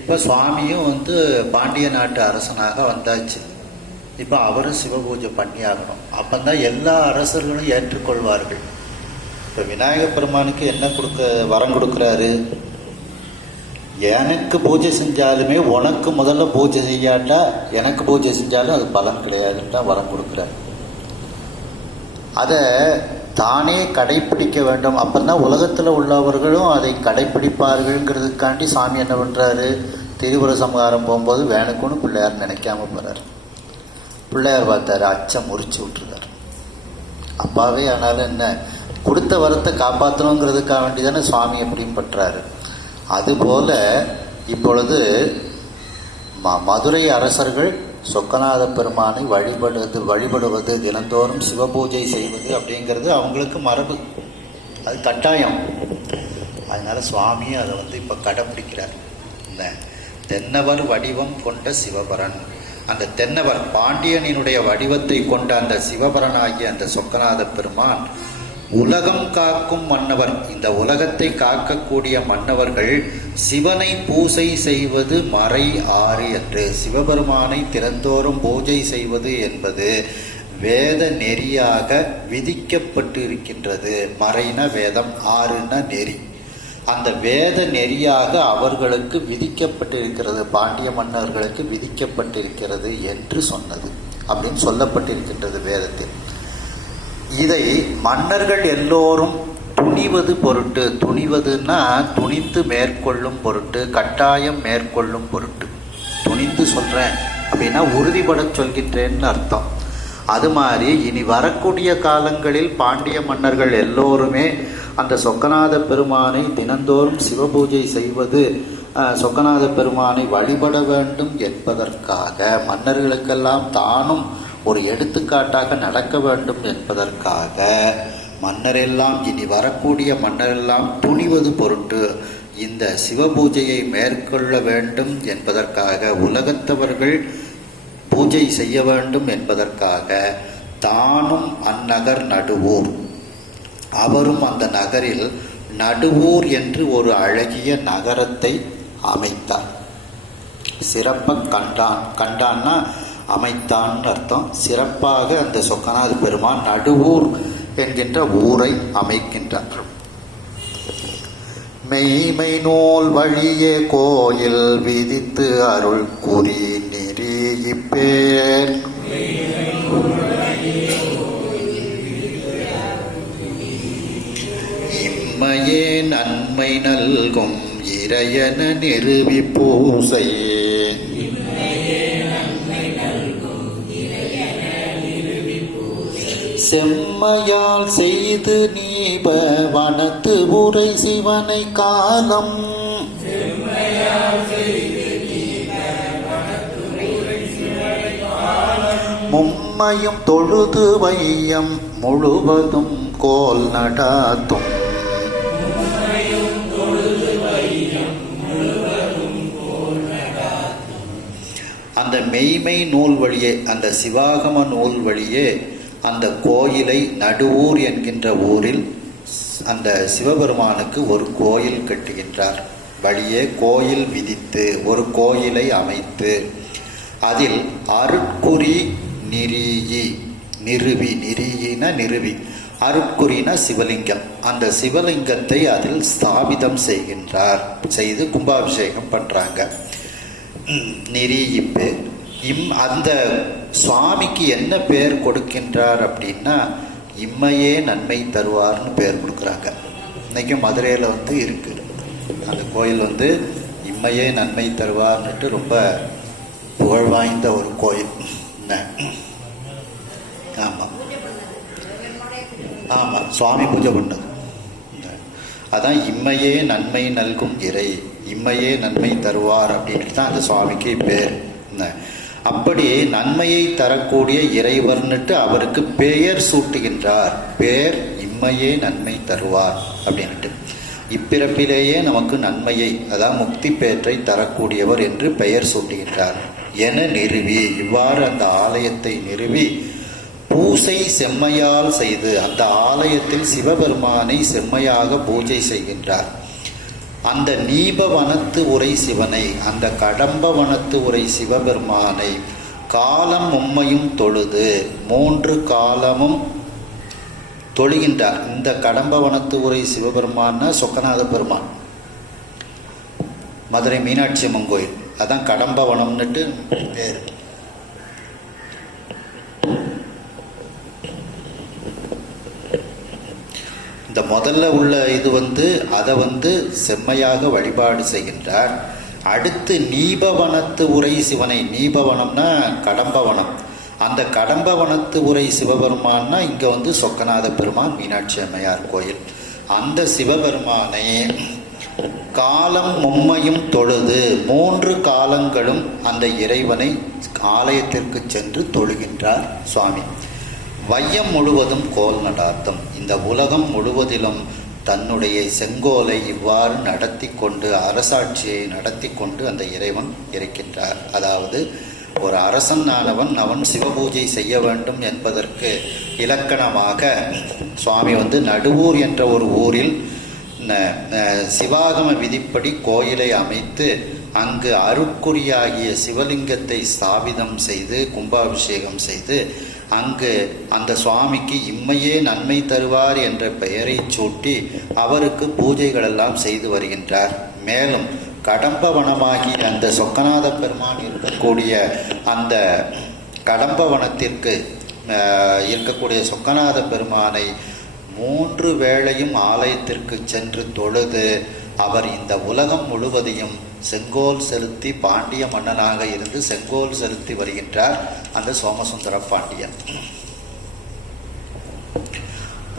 இப்போ சுவாமியும் பாண்டிய நாட்டு அரசனாக வந்தாச்சு. இப்போ அவரும் சிவபூஜை பண்ணி ஆகணும். அப்பந்தான் எல்லா அரசர்களும் ஏற்றுக்கொள்வார்கள். இப்போ விநாயகப் பெருமானுக்கு என்ன வரம் கொடுக்குறாரு? எனக்கு பூஜை செஞ்சாலுமே உனக்கு முதல்ல பூஜை செய்யாட்டா எனக்கு பூஜை செஞ்சாலும் அது பலன் கிடையாதுன்னு தான் வரம் கொடுக்குறாரு. அதை தானே கடைப்பிடிக்க வேண்டும். அப்பந்தான் உலகத்தில் உள்ளவர்களும் அதை கடைப்பிடிப்பார்கள்ங்கிறதுக்காண்டி சாமி என்ன பண்ணுறாரு? திரிபுர சம்ஹாரம் போகும்போது வேணுக்குன்னு பிள்ளையார் நினைக்காம போகிறார். பிள்ளையார் பார்த்தாரு, அச்சம் முறிச்சு விட்டுருக்காரு. அப்பாவே ஆனாலும் என்ன, கொடுத்த வரத்தை காப்பாற்றணுங்கிறதுக்காக வேண்டி தானே சுவாமி எப்படியும் பற்றாரு. அதுபோல இப்பொழுது மதுரை அரசர்கள் சொக்கநாத பெருமானை வழிபடுவது தினந்தோறும் சிவபூஜை செய்வது அப்படிங்கிறது அவங்களுக்கு மரபு, அது கட்டாயம். அதனால சுவாமி அதை இப்போ கடைப்பிடிக்கிறார். இந்த தென்னவர் வடிவம் கொண்ட சிவபரன், அந்த தென்னவர் பாண்டியனினுடைய வடிவத்தை கொண்ட அந்த சிவபரனாகிய அந்த சொக்கநாத பெருமான் உலகம் காக்கும் மன்னவர். இந்த உலகத்தை காக்கக்கூடிய மன்னவர்கள் சிவனை பூஜை செய்வது மறை 6 என்று. சிவபெருமானை தினந்தோறும் பூஜை செய்வது என்பது வேத நெறியாக விதிக்கப்பட்டு இருக்கின்றது. மறைன வேதம், 6ன நெறி. அந்த வேத நெறியாக அவர்களுக்கு விதிக்கப்பட்டிருக்கிறது, பாண்டிய மன்னர்களுக்கு விதிக்கப்பட்டிருக்கிறது என்று சொன்னது அப்படின்னு சொல்லப்பட்டிருக்கின்றது வேதத்தில். இதை மன்னர்கள் எல்லோரும் துணிவது பொருட்டு, துணிவதுன்னா துணிந்து மேற்கொள்ளும் பொருட்டு, கட்டாயம் மேற்கொள்ளும் பொருட்டு. துணிந்து சொல்கிறேன் அப்படின்னா உறுதிபட சொல்கின்றேன்னு அர்த்தம். அது மாதிரி இனி வரக்கூடிய காலங்களில் பாண்டிய மன்னர்கள் எல்லோருமே அந்த சொக்கநாத பெருமானை தினந்தோறும் சிவபூஜை செய்வது, சொக்கநாத பெருமானை வழிபட வேண்டும் என்பதற்காக, மன்னர்களுக்கெல்லாம் தானும் ஒரு எடுத்துக்காட்டாக நடக்க வேண்டும் என்பதற்காக மன்னரெல்லாம், இனி வரக்கூடிய மன்னரெல்லாம் துணிவது பொருட்டு இந்த சிவபூஜையை மேற்கொள்ள வேண்டும் என்பதற்காக, உலகத்தவர்கள் பூஜை செய்ய வேண்டும் என்பதற்காக தானும் அந்நகர் நடுவூர், அவரும் அந்த நகரில் நடுவூர் என்று ஒரு அழகிய நகரத்தை அமைத்தார். சிறப்ப கண்டான்னா அமைத்தான் அர்த்தம். சிறப்பாக அந்த சொக்கநாத பெருமான் நடுவூர் என்கின்ற ஊரை அமைக்கின்றார். மெய்மை நூல் வழியே கோயில் விதித்து அருள் கூறி நெறியிப்பேர் இம்மையே நன்மை நல்கும் இறையன நிறுவி பூசையே செம்மையால் செய்து நீப வனத்து உரை சிவனை காலம் மும்மையும் தொழுது வையம் முழுவதும் கோல் நடாத்தும் அந்த மெய்மை நூல் வழியே, அந்த சிவாகம நூல் வழியே அந்த கோயிலை நடுவூர் என்கின்ற ஊரில் அந்த சிவபெருமானுக்கு ஒரு கோயில் கட்டுகின்றார். வழியே கோயில் விதித்து ஒரு கோயிலை அமைத்து அதில் அருட்குறி நிறுவி, நிறுவின நிறுவி, அருக்குறினா சிவலிங்கம். அந்த சிவலிங்கத்தை அதில் ஸ்தாபிதம் செய்து கும்பாபிஷேகம் பண்ணுறாங்க. நிரீயிப்பு அந்த சுவாமிக்கு என்ன பேர் கொடுக்கின்றார் அப்படின்னா இம்மையே நன்மை தருவார்னு பேர் கொடுக்குறாங்க. இன்றைக்கும் மதுரையில் இருக்குது அந்த கோயில் இம்மையே நன்மை தருவார்னுட்டு ரொம்ப புகழ் வாய்ந்த ஒரு கோயில். ஆமாம் ஆமாம், சுவாமி பூஜை பண்ணது. அதான் இம்மையே நன்மை நல்கும் இறை, இம்மையே நன்மை தருவார் அப்படின்ட்டு தான் அந்த சுவாமிக்கு பேர். அப்படி நன்மையை தரக்கூடிய இறைவர்னுட்டு அவருக்கு பெயர் சூட்டுகின்றார். பேர் இம்மையே நன்மை தருவார் அப்படின்ட்டு. இப்பிறப்பிலேயே நமக்கு நன்மையை, அதாவது முக்தி பேற்றை தரக்கூடியவர் என்று பெயர் சூட்டுகின்றார் என நிறுவி, இவ்வாறு அந்த ஆலயத்தை நிறுவி பூசை செம்மையால் செய்து அந்த ஆலயத்தில் சிவபெருமானை செம்மையாக பூஜை செய்கின்றார். அந்த நீபவனத்து உரை சிவனை, அந்த கடம்பவனத்து உரை சிவபெருமானை காலம் உம்மையும் தொழுது 3 காலமும் தொழுகின்றார். இந்த கடம்பவனத்து உரை சிவபெருமான்னா சொக்கநாத பெருமான், மதுரை மீனாட்சி அம்மன் கோயில். அதான் கடம்பவனம்னுட்டு பேர். இந்த முதல்ல உள்ள இது அதை செம்மையாக வழிபாடு செய்கின்றார். அடுத்து நீபவனத்து உரை சிவனை, நீபவனம்னா கடம்பவனம், அந்த கடம்பவனத்து உரை சிவபெருமான்னா இங்கே சொக்கநாத பெருமான் மீனாட்சி அம்மையார் கோயில். அந்த சிவபெருமானை காலம் மும்மையும் தொழுது 3 காலங்களும் அந்த இறைவனை ஆலயத்திற்கு சென்று தொழுகின்றார் சுவாமி. வையம் முழுவதும் கோல் நடாத்தம், இந்த உலகம் முழுவதிலும் தன்னுடைய செங்கோலை இவ்வாறு நடத்தி கொண்டு, அரசாட்சியை நடத்தி கொண்டு அந்த இறைவன் இருக்கின்றார். அதாவது ஒரு அரசன் அவன் சிவபூஜை செய்ய வேண்டும் என்பதற்கு இலக்கணமாக சுவாமி நடுவூர் என்ற ஒரு ஊரில் சிவாகம விதிப்படி கோயிலை அமைத்து அங்கு அருட்குறியாகிய சிவலிங்கத்தை ஸ்தாபிதம் செய்து கும்பாபிஷேகம் செய்து அங்கு அந்த சுவாமிக்கு இம்மையே நன்மை தருவார் என்ற பெயரை சூட்டி அவருக்கு பூஜைகள் எல்லாம் செய்து வருகின்றார். மேலும் கடம்பவனமாகிய அந்த சொக்கநாத பெருமான் இருக்கக்கூடிய அந்த கடம்பவனத்திற்கு இருக்கக்கூடிய சொக்கநாத பெருமானை 3 வேளையும் ஆலயத்திற்கு சென்று தொழுது அவர் இந்த உலகம் முழுவதையும் செங்கோல் செலுத்தி பாண்டிய மன்னனாக இருந்து செங்கோல் செலுத்தி வருகின்றார் அந்த சோமசுந்தர பாண்டியன்.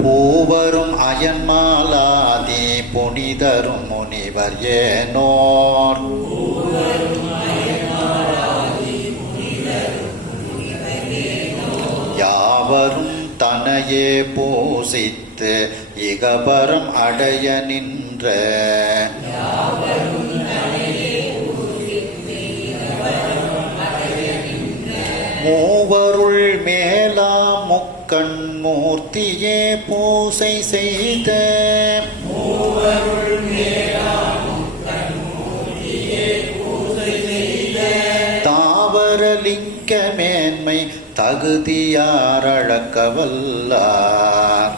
பூவரும் அயன்மாலாதி புனிதரும் முனிவர் ஏனோர் யாவரும் தனையே பூசித்து இகபரம் அடைய நின்ற மூவருள் மேலா முக்கண் மூர்த்தியே பூசை செய்த தாவரலிங்க மேன்மை தகுதியார் அளக்க வல்லார்.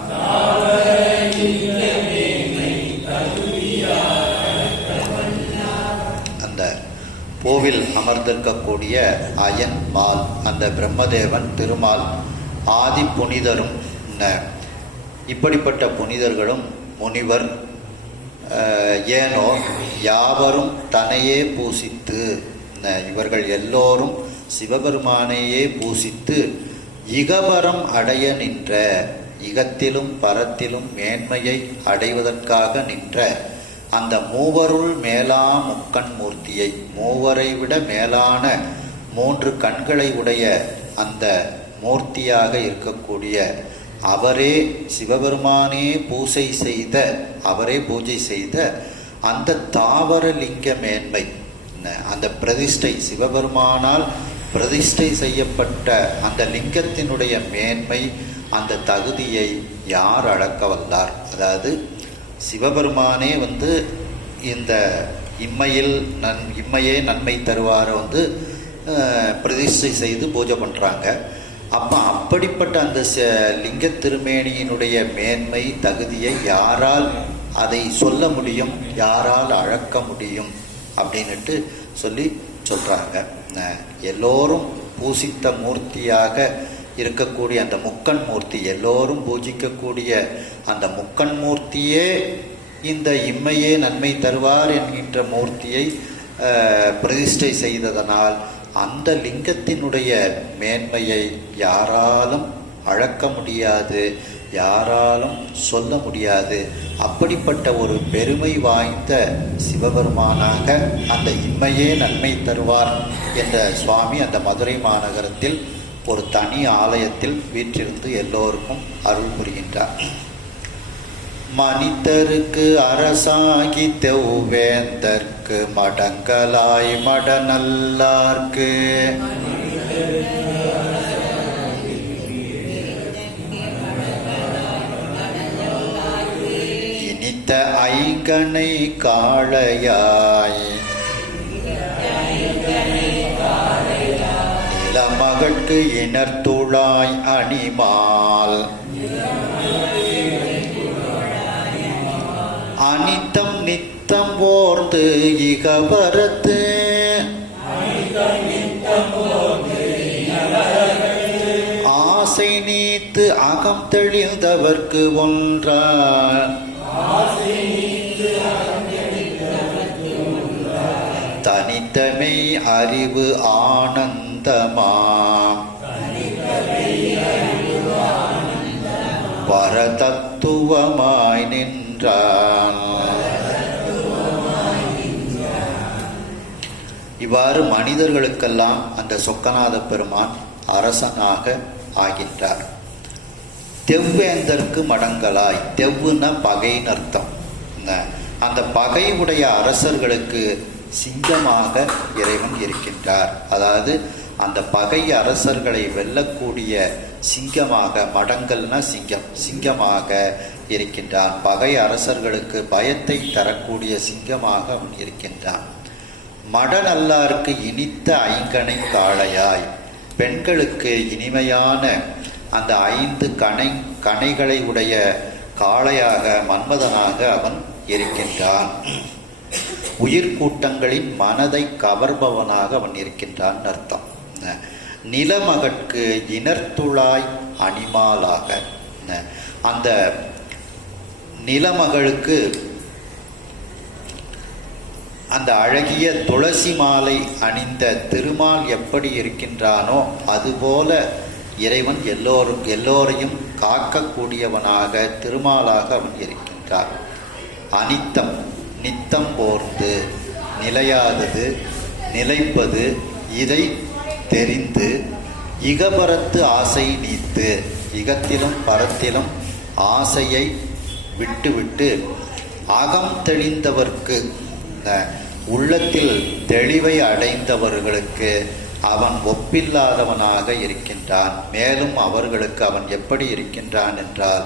அந்த கோவில் அமர்ந்திருக்கக்கூடிய அயன் மால், அந்த பிரம்மதேவன் திருமால் ஆதி புனிதரும் இப்படிப்பட்ட புனிதர்களும் முனிவர் ஏனோ யாவரும் தன்னையே பூசித்து, இவர்கள் எல்லோரும் சிவபெருமானையே பூசித்து இகபரம் அடைய நின்ற, இகத்திலும் பரத்திலும் மேன்மையை அடைவதற்காக நின்ற அந்த மூவருள் மேலா முக்கண் மூர்த்தியை, மூவரை விட மேலான 3 கண்களை உடைய அந்த மூர்த்தியாக இருக்கக்கூடிய அவரே சிவபெருமானே பூஜை செய்த அந்த தாவரலிங்க மேன்மை, அந்த பிரதிஷ்டை, சிவபெருமானால் பிரதிஷ்டை செய்யப்பட்ட அந்த லிங்கத்தினுடைய மேன்மை, அந்த தகுதியை யார் அளக்க வல்லார்? அதாவது சிவபெருமானே இந்த இம்மையே நன்மை தருவாரை பிரதிஷ்டை செய்து பூஜை பண்ணுறாங்க. அப்போ அப்படிப்பட்ட அந்த லிங்க திருமேனியினுடைய மேன்மை தகுதியை யாரால் அதை சொல்ல முடியும், யாரால் அளக்க முடியும் அப்படின்னுட்டு சொல்றாங்க. எல்லோரும் பூசித்த மூர்த்தியாக இருக்கக்கூடிய அந்த முக்கண் மூர்த்தி, எல்லோரும் பூஜிக்கக்கூடிய அந்த முக்கண் மூர்த்தியே இந்த இம்மையே நன்மை தருவார் என்கின்ற மூர்த்தியை பிரதிஷ்டை செய்ததனால் அந்த லிங்கத்தினுடைய மேன்மையை யாராலும் அளக்க முடியாது, யாராலும் சொல்ல முடியாது. அப்படிப்பட்ட ஒரு பெருமை வாய்ந்த சிவபெருமானாக அந்த இம்மையே நன்மை தருவார் என்ற சுவாமி அந்த மதுரை மாநகரத்தில் ஒரு தனி ஆலயத்தில் வீற்றிருந்து எல்லோருக்கும் அருள் புரிகின்றார். மனிதருக்கு அரசாகி தெவ்வேந்தற்கு மடங்கலாய் மடநல்லார்க்கு இனித்த ஐங்கனை காளையாய் நிலமகட்கு இனர்த்துழாய் அணிமால் அனித்தம் நித்தம் ஓர்ந்து இகபரத்து ஆசை நீத்து அகம் தெளிந்தவர்க்கு ஒன்றார் தனித்தமை அறிவு ஆனந்தமா வரதத்துவமாய் நின்றான். இவ்வாறு மனிதர்களுக்கெல்லாம் அந்த சொக்கநாத பெருமான் அரசனாக ஆகின்றார். தெவ்வேந்தற்கு மடங்கலாய், தெவ்வுன பகைன்னு அர்த்தம். அந்த பகை உடைய அரசர்களுக்கு சிங்கமாக இறைவன் இருக்கின்றார். அதாவது அந்த பகை அரசர்களை வெல்லக்கூடிய சிங்கமாக, மடங்கல்னா சிங்கம், சிங்கமாக இருக்கின்றான். பகை அரசர்களுக்கு பயத்தை தரக்கூடிய சிங்கமாக அவன் இருக்கின்றான். மடநல்லாருக்கு இனித்த ஐங்கனை காளையாய், பெண்களுக்கு இனிமையான அந்த 5 கணைகளை உடைய காளையாக, மன்மதனாக அவன் இருக்கின்றான். உயிர்கூட்டங்களின் மனதை கவர்பவனாக அவன் இருக்கின்றான் அர்த்தம். நிலமகற்கு இனர்த்துழாய் அணிமாலாக, அந்த நிலமகளுக்கு அந்த அழகிய துளசி மாலை அணிந்த திருமால் எப்படி இருக்கின்றானோ அதுபோல இறைவன் எல்லோரையும் காக்கக்கூடியவனாக திருமாலாக அவன் இருக்கின்றான். அனித்தம் நித்தம் போர்ந்து, நிலையாதது, நிலைப்பது, இதை தெரிந்து, இகபரத்து ஆசை நீத்து, இகத்திலும் பரத்திலும் ஆசையை விட்டுவிட்டு, அகம் தெளிந்தவர்க்கு, உள்ளத்தில் தெளிவை அடைந்தவர்களுக்கு அவன் ஒப்பில்லாதவனாக இருக்கின்றான். மேலும் அவர்களுக்கு அவன் எப்படி இருக்கின்றான் என்றால்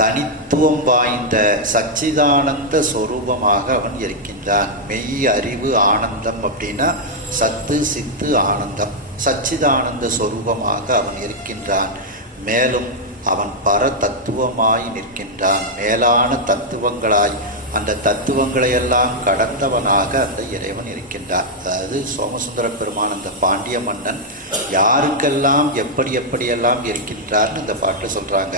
தனித்துவம் வாய்ந்த சச்சிதானந்த சொரூபமாக அவன் இருக்கின்றான். மெய் அறிவு ஆனந்தம் அப்படின்னா சத்து சித்து ஆனந்தம், சச்சிதானந்த சொரூபமாக அவன் இருக்கின்றான். மேலும் அவன் பர தத்துவமாய் நிற்கின்றான். மேலான தத்துவங்களாய் அந்த தத்துவங்களையெல்லாம் கடந்தவனாக அந்த இறைவன் இருக்கின்றான். அதாவது சோமசுந்தர பெருமான் அந்த பாண்டிய மன்னன் யாருக்கெல்லாம் எப்படியெல்லாம் இருக்கின்றார்னு இந்த பாட்டு சொல்றாங்க.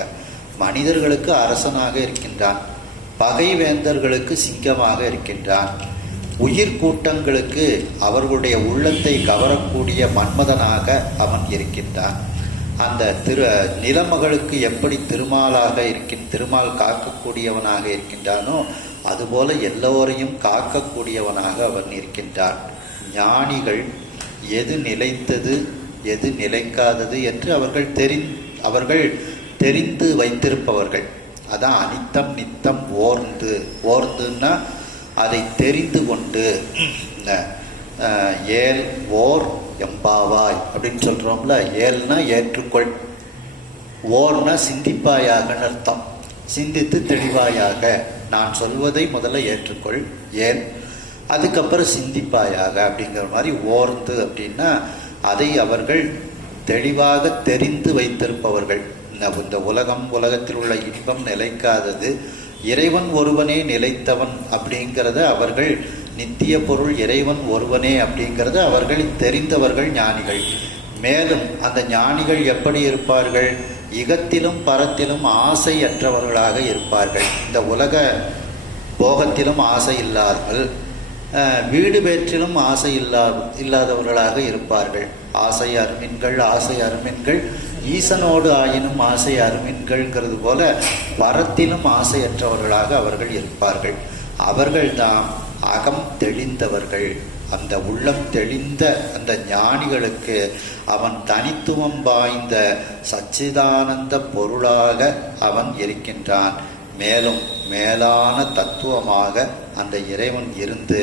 மனிதர்களுக்கு அரசனாக இருக்கின்றான், பகை வேந்தர்களுக்கு சிங்கமாக இருக்கின்றான், உயிர் கூட்டங்களுக்கு அவர்களுடைய உள்ளத்தை கவரக்கூடிய மன்மதனாக அவன் இருக்கின்றான். அந்த நிலமகளுக்கு எப்படி திருமால் காக்கக்கூடியவனாக இருக்கின்றானோ அதுபோல எல்லோரையும் காக்கக்கூடியவனாக அவன் இருக்கின்றான். ஞானிகள் எது நிலைத்தது எது நிலைக்காதது என்று அவர்கள் தெரிந்து வைத்திருப்பவர்கள். அதான் அனித்தம் நித்தம் ஓர்ந்துன்னா அதை தெரிந்து கொண்டு, ஏல் ஓர் எம்பாவாய் அப்படின்னு சொல்றோம்ல. ஏல்னா ஏற்றுக்கொள், ஓர்னா சிந்திப்பாயாகன்னு அர்த்தம். சிந்தித்து தெளிவாயாக, நான் சொல்வதை முதல்ல ஏற்றுக்கொள் ஏன், அதுக்கப்புறம் சிந்திப்பாயாக அப்படிங்கிற மாதிரி. ஓர்ந்து அப்படின்னா அதை அவர்கள் தெளிவாக தெரிந்து வைத்திருப்பவர்கள். இந்த உலகத்தில் உள்ள இன்பம் நிலைக்காதது, இறைவன் ஒருவனே நிலைத்தவன் அப்படிங்கிறத அவர்கள், நித்திய பொருள் இறைவன் ஒருவனே அப்படிங்கிறத அவர்கள் தெரிந்தவர்கள் ஞானிகள். மேலும் அந்த ஞானிகள் எப்படி இருப்பார்கள்? இகத்திலும் பரத்திலும் ஆசையற்றவர்களாக இருப்பார்கள். இந்த உலக போகத்திலும் ஆசை இல்லாதவர்கள், வீடு பேற்றிலும் ஆசை இல்லாதவர்களாக இருப்பார்கள். ஆசை அருமின்கள் ஈசனோடு ஆயினும் ஆசை அருமின்கள்ங்கிறது போல பரத்திலும் ஆசையற்றவர்களாக அவர்கள் இருப்பார்கள். அவர்கள்தான் அகம் தெளிந்தவர்கள். அந்த உள்ளம் தெளிந்த அந்த ஞானிகளுக்கு அவன் தனித்துவம் வாய்ந்த சச்சிதானந்த பொருளாக அவன் இருக்கின்றான். மேலும் மேலான தத்துவமாக அந்த இறைவன் இருந்து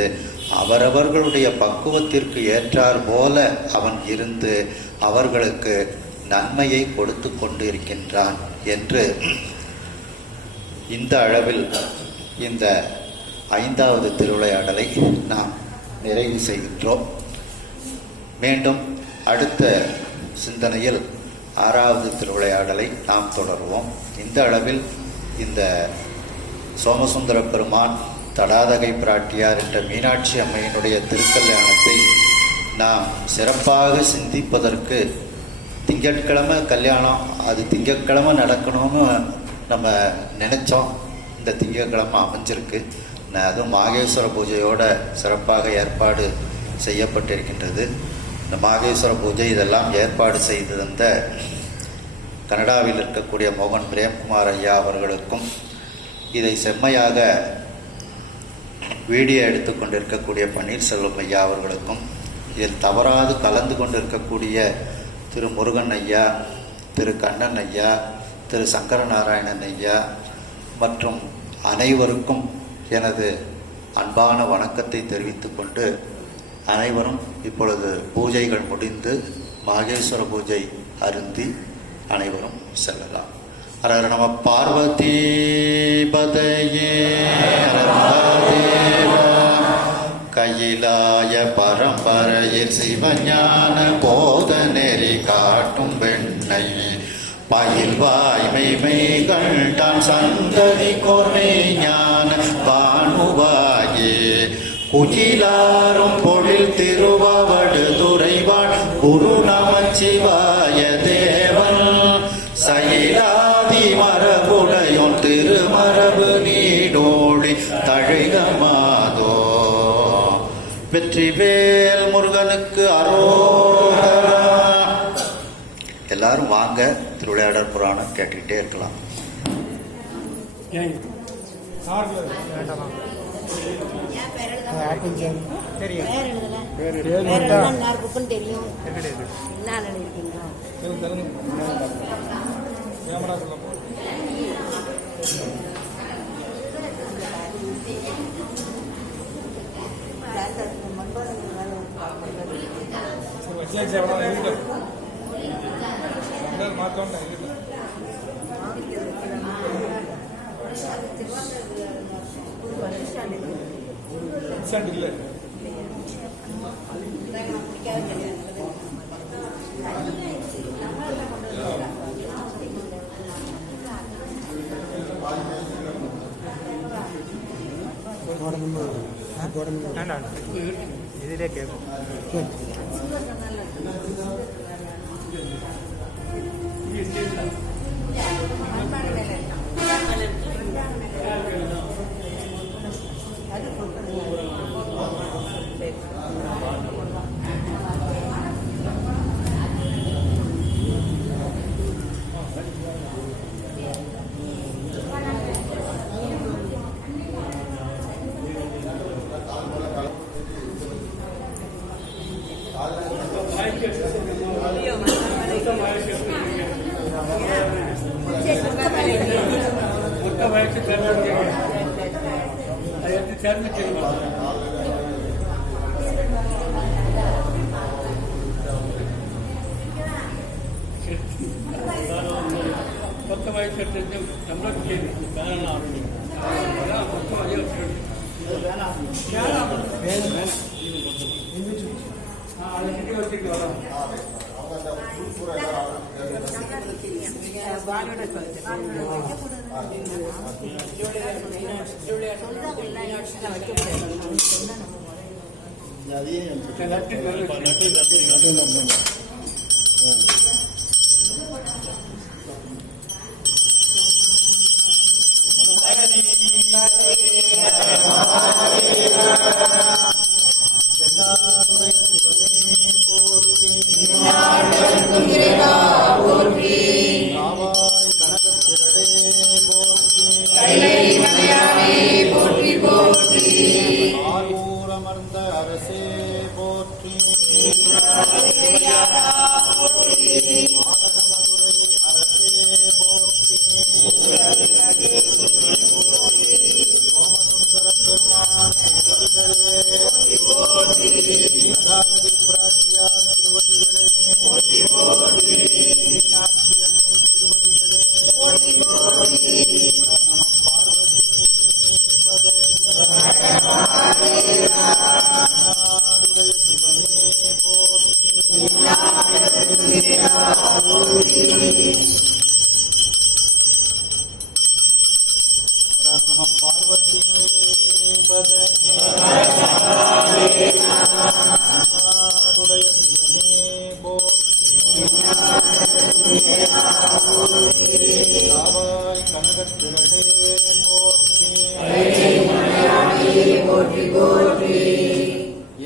அவரவர்களுடைய பக்குவத்திற்கு ஏற்றார் போல அவன் இருந்து அவர்களுக்கு நன்மையை கொடுத்து கொண்டு இருக்கின்றான் என்று இந்த அளவில் இந்த 5வது திருவிளையாடலை நாம் நிறைவு செய்கின்றோம். மீண்டும் அடுத்த சிந்தனையில் 6வது திருவிளையாடலை நாம் தொடருவோம். இந்த அளவில் இந்த சோமசுந்தர பெருமான், தடாதகை பிராட்டியார் என்ற மீனாட்சி அம்மையினுடைய திருக்கல்யாணத்தை நாம் சிறப்பாக சிந்திப்பதற்கு திங்கட்கிழமை கல்யாணம், அது திங்கட்கிழமை நடக்கணும்னு நம்ம நினைச்சோம். இந்த திங்கட்கிழமை அமைஞ்சிருக்கு. அதுவும் மாகேஸ்வர பூஜையோட சிறப்பாக ஏற்பாடு செய்யப்பட்டிருக்கின்றது. இந்த மாகேஸ்வர பூஜை இதெல்லாம் ஏற்பாடு செய்து தந்த கனடாவில் இருக்கக்கூடிய மோகன் பிரேம்குமார் ஐயா அவர்களுக்கும், இதை செம்மையாக வீடியோ எடுத்துக்கொண்டிருக்கக்கூடிய பன்னீர்செல்வம் ஐயா அவர்களுக்கும், இதில் தவறாது கலந்து கொண்டிருக்கக்கூடிய திரு முருகன் ஐயா, திரு கண்ணன் ஐயா, திரு சங்கரநாராயணன் ஐயா மற்றும் அனைவருக்கும் எனது அன்பான வணக்கத்தை தெரிவித்துக் கொண்டு, அனைவரும் இப்பொழுது பூஜைகள் முடிந்து மாகேஸ்வர பூஜை அருந்தி அனைவரும் செல்லலாம். ஹர நம பார்வதி பதையே கையிலாய பரம்பரையில் சிவஞான போத நெறி காட்டும் வெண்ணை பயில் வாய்மைகள் தான் சந்ததி கொரை ஞான வானுவாயே குஜிலாரும் பொழில் திருவாவடு துறைவாள் குரு நமச்சிவாய தேவன் சயிலாதி மரபுடையோன் திருமரபு நீடோழி தழுகமாதோ. வெற்றிவேல் முருகனுக்கு அரோகரா. எல்லாரும் வாங்க, திருவிளையாடல் புராணம் கேட்டுக்கிட்டே இருக்கலாம். ഇതിലേ കേൾക്കും.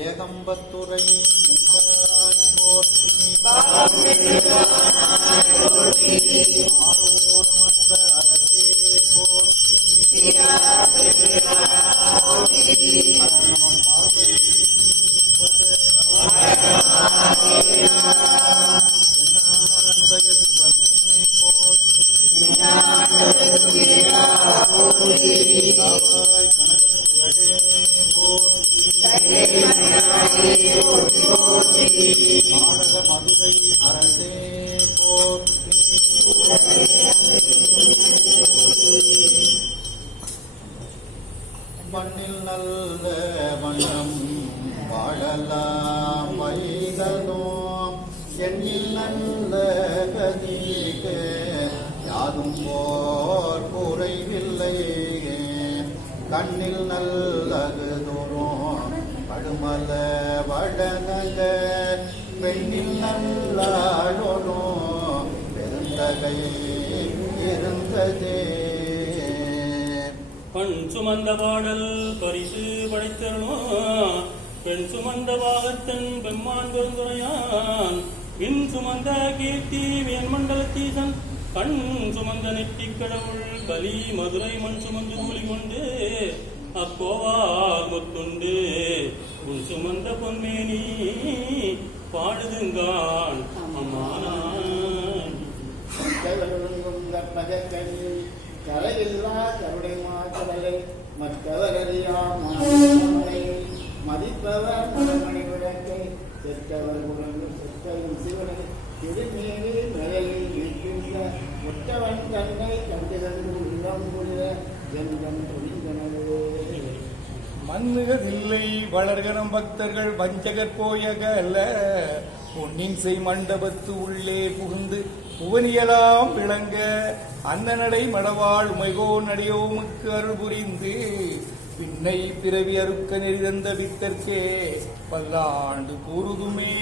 ஏகம்பத்துரை மண்ணில் நல்ல மனம் வாழலாம் வைதலும் எண்ணில் நல்ல கதிக்கு யாரும் போர் குறைவில்லை கண்ணில் நல்லது தோறும் படுமல வடநக பெண்ணில் நல்லாடோடும் பெருந்தகை இருந்ததே. பண் சுமந்த பாடல் பரிசு படைத்தருளோ பெண் சுமந்த பாகத்தன் பெம்மான் பெருந்துரையான் பின் சுமந்த கீர்த்தி வேன்மண்டலத்தீசன் கண் சுமந்த நெற்றிக் கடவுள் கலி மதுரை மண் சுமந்து கூலி கொண்டு அக்கோவார் முத்துண்டு உன் சுமந்த பொன்மேனி பாடுதுங்கான் அம்மானான் கலையில்லா கருடை மாற்றலை மற்றவரறியாமை மதிப்பவர் மணி விளக்கை செற்றவர் குழந்தை செற்றவன் சிவனை திருமேனி நிலையில் இருக்கின்ற ஒற்றவன் தன்னை கண்டிருந்து உள்ளம் புரிய எந்தம் துணிந்தனவே. மண்ணுகதில்லை வளர்கரம் பக்தர்கள் வஞ்சகர் போயகல்ல பொன்னின் செய் மண்டபத்து உள்ளே புகுந்து புவனியலாம் விளங்க அன்னநடை மடவாள் உமைகோ நடியோமுக்கு அருள் புரிந்து பின்னை பிறவி அறுக்க நெறிதந்த வித்தற்கே பல்லாண்டு கூறுதுமே.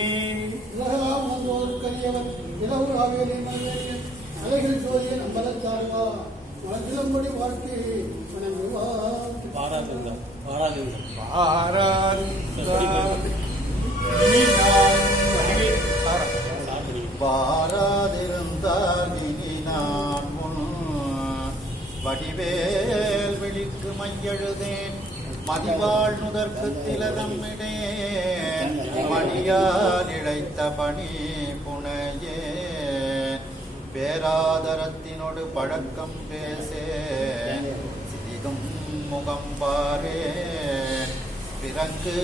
அலைகள் சோழியன் அம்பலத்தாழ்வா மனத்திலம்படி வாழ்க்கை பாராதிருந்தால் இனி நான் வடிவேல் விழிக்கு மையெழுதேன் மதிவாழ் நுதற்கு திலதம்மிடேன் மணியால் இழைத்த பணி புனையே பேராதரத்தினோடு பழக்கம் பேசேன் சிறிதும் முகம் பாரே பிறகு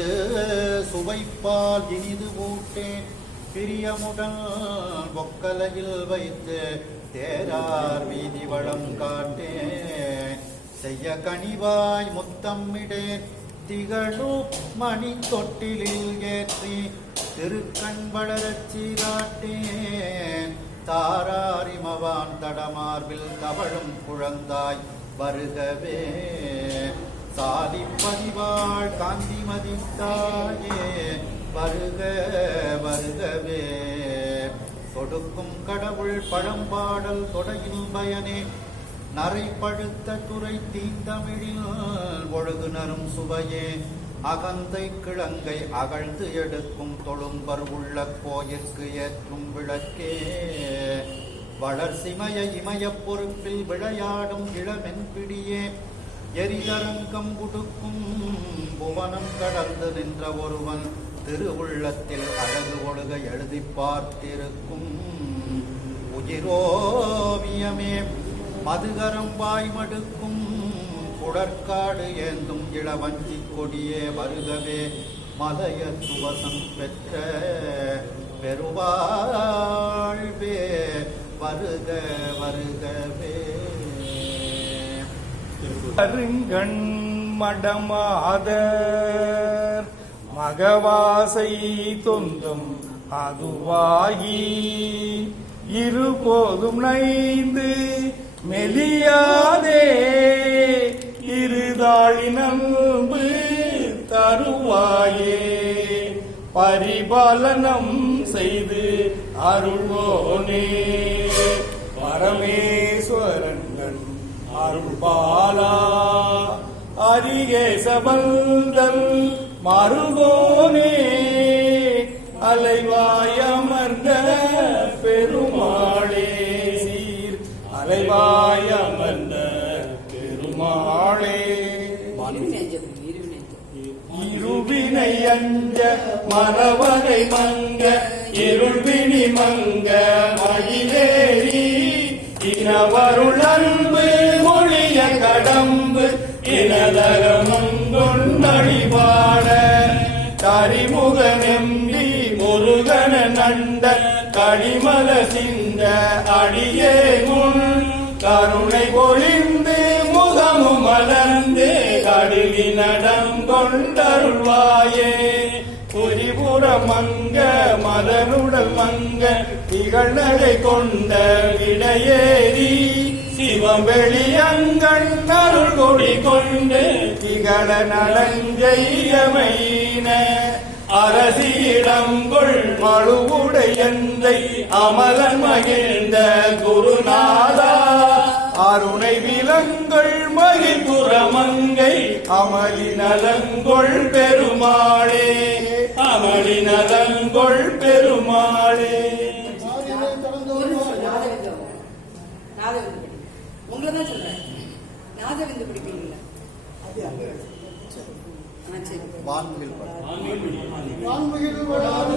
சுவைப்பால் இனிது ஊட்டேன் பிரியமுடன் பொக்கலையில் வைத்து தேரார் வீதி வளம் காட்டேன் செய்ய கனிவாய் முத்தம்மிடேன் திகழும் மணி தொட்டிலில் ஏற்றி திருக்கண் வளரச் சீராட்டேன் தாராரிமவான் தடமார்பில் தவழும் குழந்தாய் வருகவே சாதி பதிவாள் காந்தி மதித்தாயே வருக வருகவே தொடுக்கும் கடவுள் பழம்பாடல் தொடையில் பயனே நரை பழுத்த துறை தீந்தமிழில் ஒழுகுனரும் சுவையே அகந்தை கிழங்கை அகழ்ந்து எடுக்கும் தொழும்பர் உள்ள கோயிற்கு ஏற்றும் விளக்கே வளர்சிமய இமயப் பொறுப்பில் விளையாடும் இளமென் பிடியே எரிதரங்கம் குடுக்கும் புவனம் கடந்து நின்ற ஒருவன் திருவுள்ளத்தில் அழகு ஒழுக எழுதி பார்த்திருக்கும் உயிரோவியமே மதுகரம் வாய் மடுக்கும் குடற்காடு ஏந்தும் இளவஞ்சி கொடியே வருகவே மலைய துவசம் பெற்ற பெருவாழ்வே வருக வருகவே அருங்கண் மடமாதர் மகவாசை தொந்தும் அதுவாகி இருபோதும் நைந்து மெலியாதே இருதாழினம்பு தருவாயே பரிபாலனம் செய்து அருள்வோனே பரமேஸ்வரன் அருள்பாலா அரிகேசபந்தன் மருகோனே அலைவாயமர்ந்த பெருமாளே சீர் அலைவாயமர்ந்த பெருமாளே இருவினை அஞ்ச மரவரை மங்க இருள்வினி மங்க மகிழேறி இனவருள் அன்பு மொழிய கடம்பு இனதரமங்கொண்டழிவாட கரிமுக நெம்பி முருகன நண்ட கடிமல சிந்த அடியே முன் கருணை பொழிந்து முகமு மலர்ந்து கடுவி நடங்கொண்டருள்வாயே புரிபுற மங்க மதனுடல் மங்க திகழ்நடை கொண்ட விடையேறி சிவவெளியங்கள் அருள் கொடி கொண்டு திகழ நலஞ்செய்யமையின அரசியிடங்கொள் மழுவுடையந்தை அமலன் மகிழ்ந்த குருநாதா அருணை விலங்கள் மகிழ்புறமங்கை அமளி நலங்கொள் பெருமாளே அமளி நலங்கொள் பெருமாளே. உங்களை தான் சொல்றேன். நாதவிந்து பிடிப்பீங்களா? சரி. வான்முகில் வான்முகில் வளாது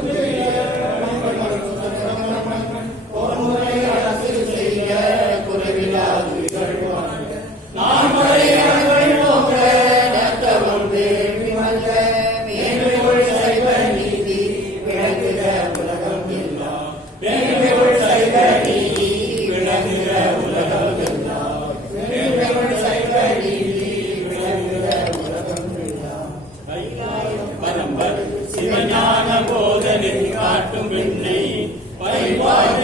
சிவஞான போதனை காட்டும் பெண்ணை பரிவாய்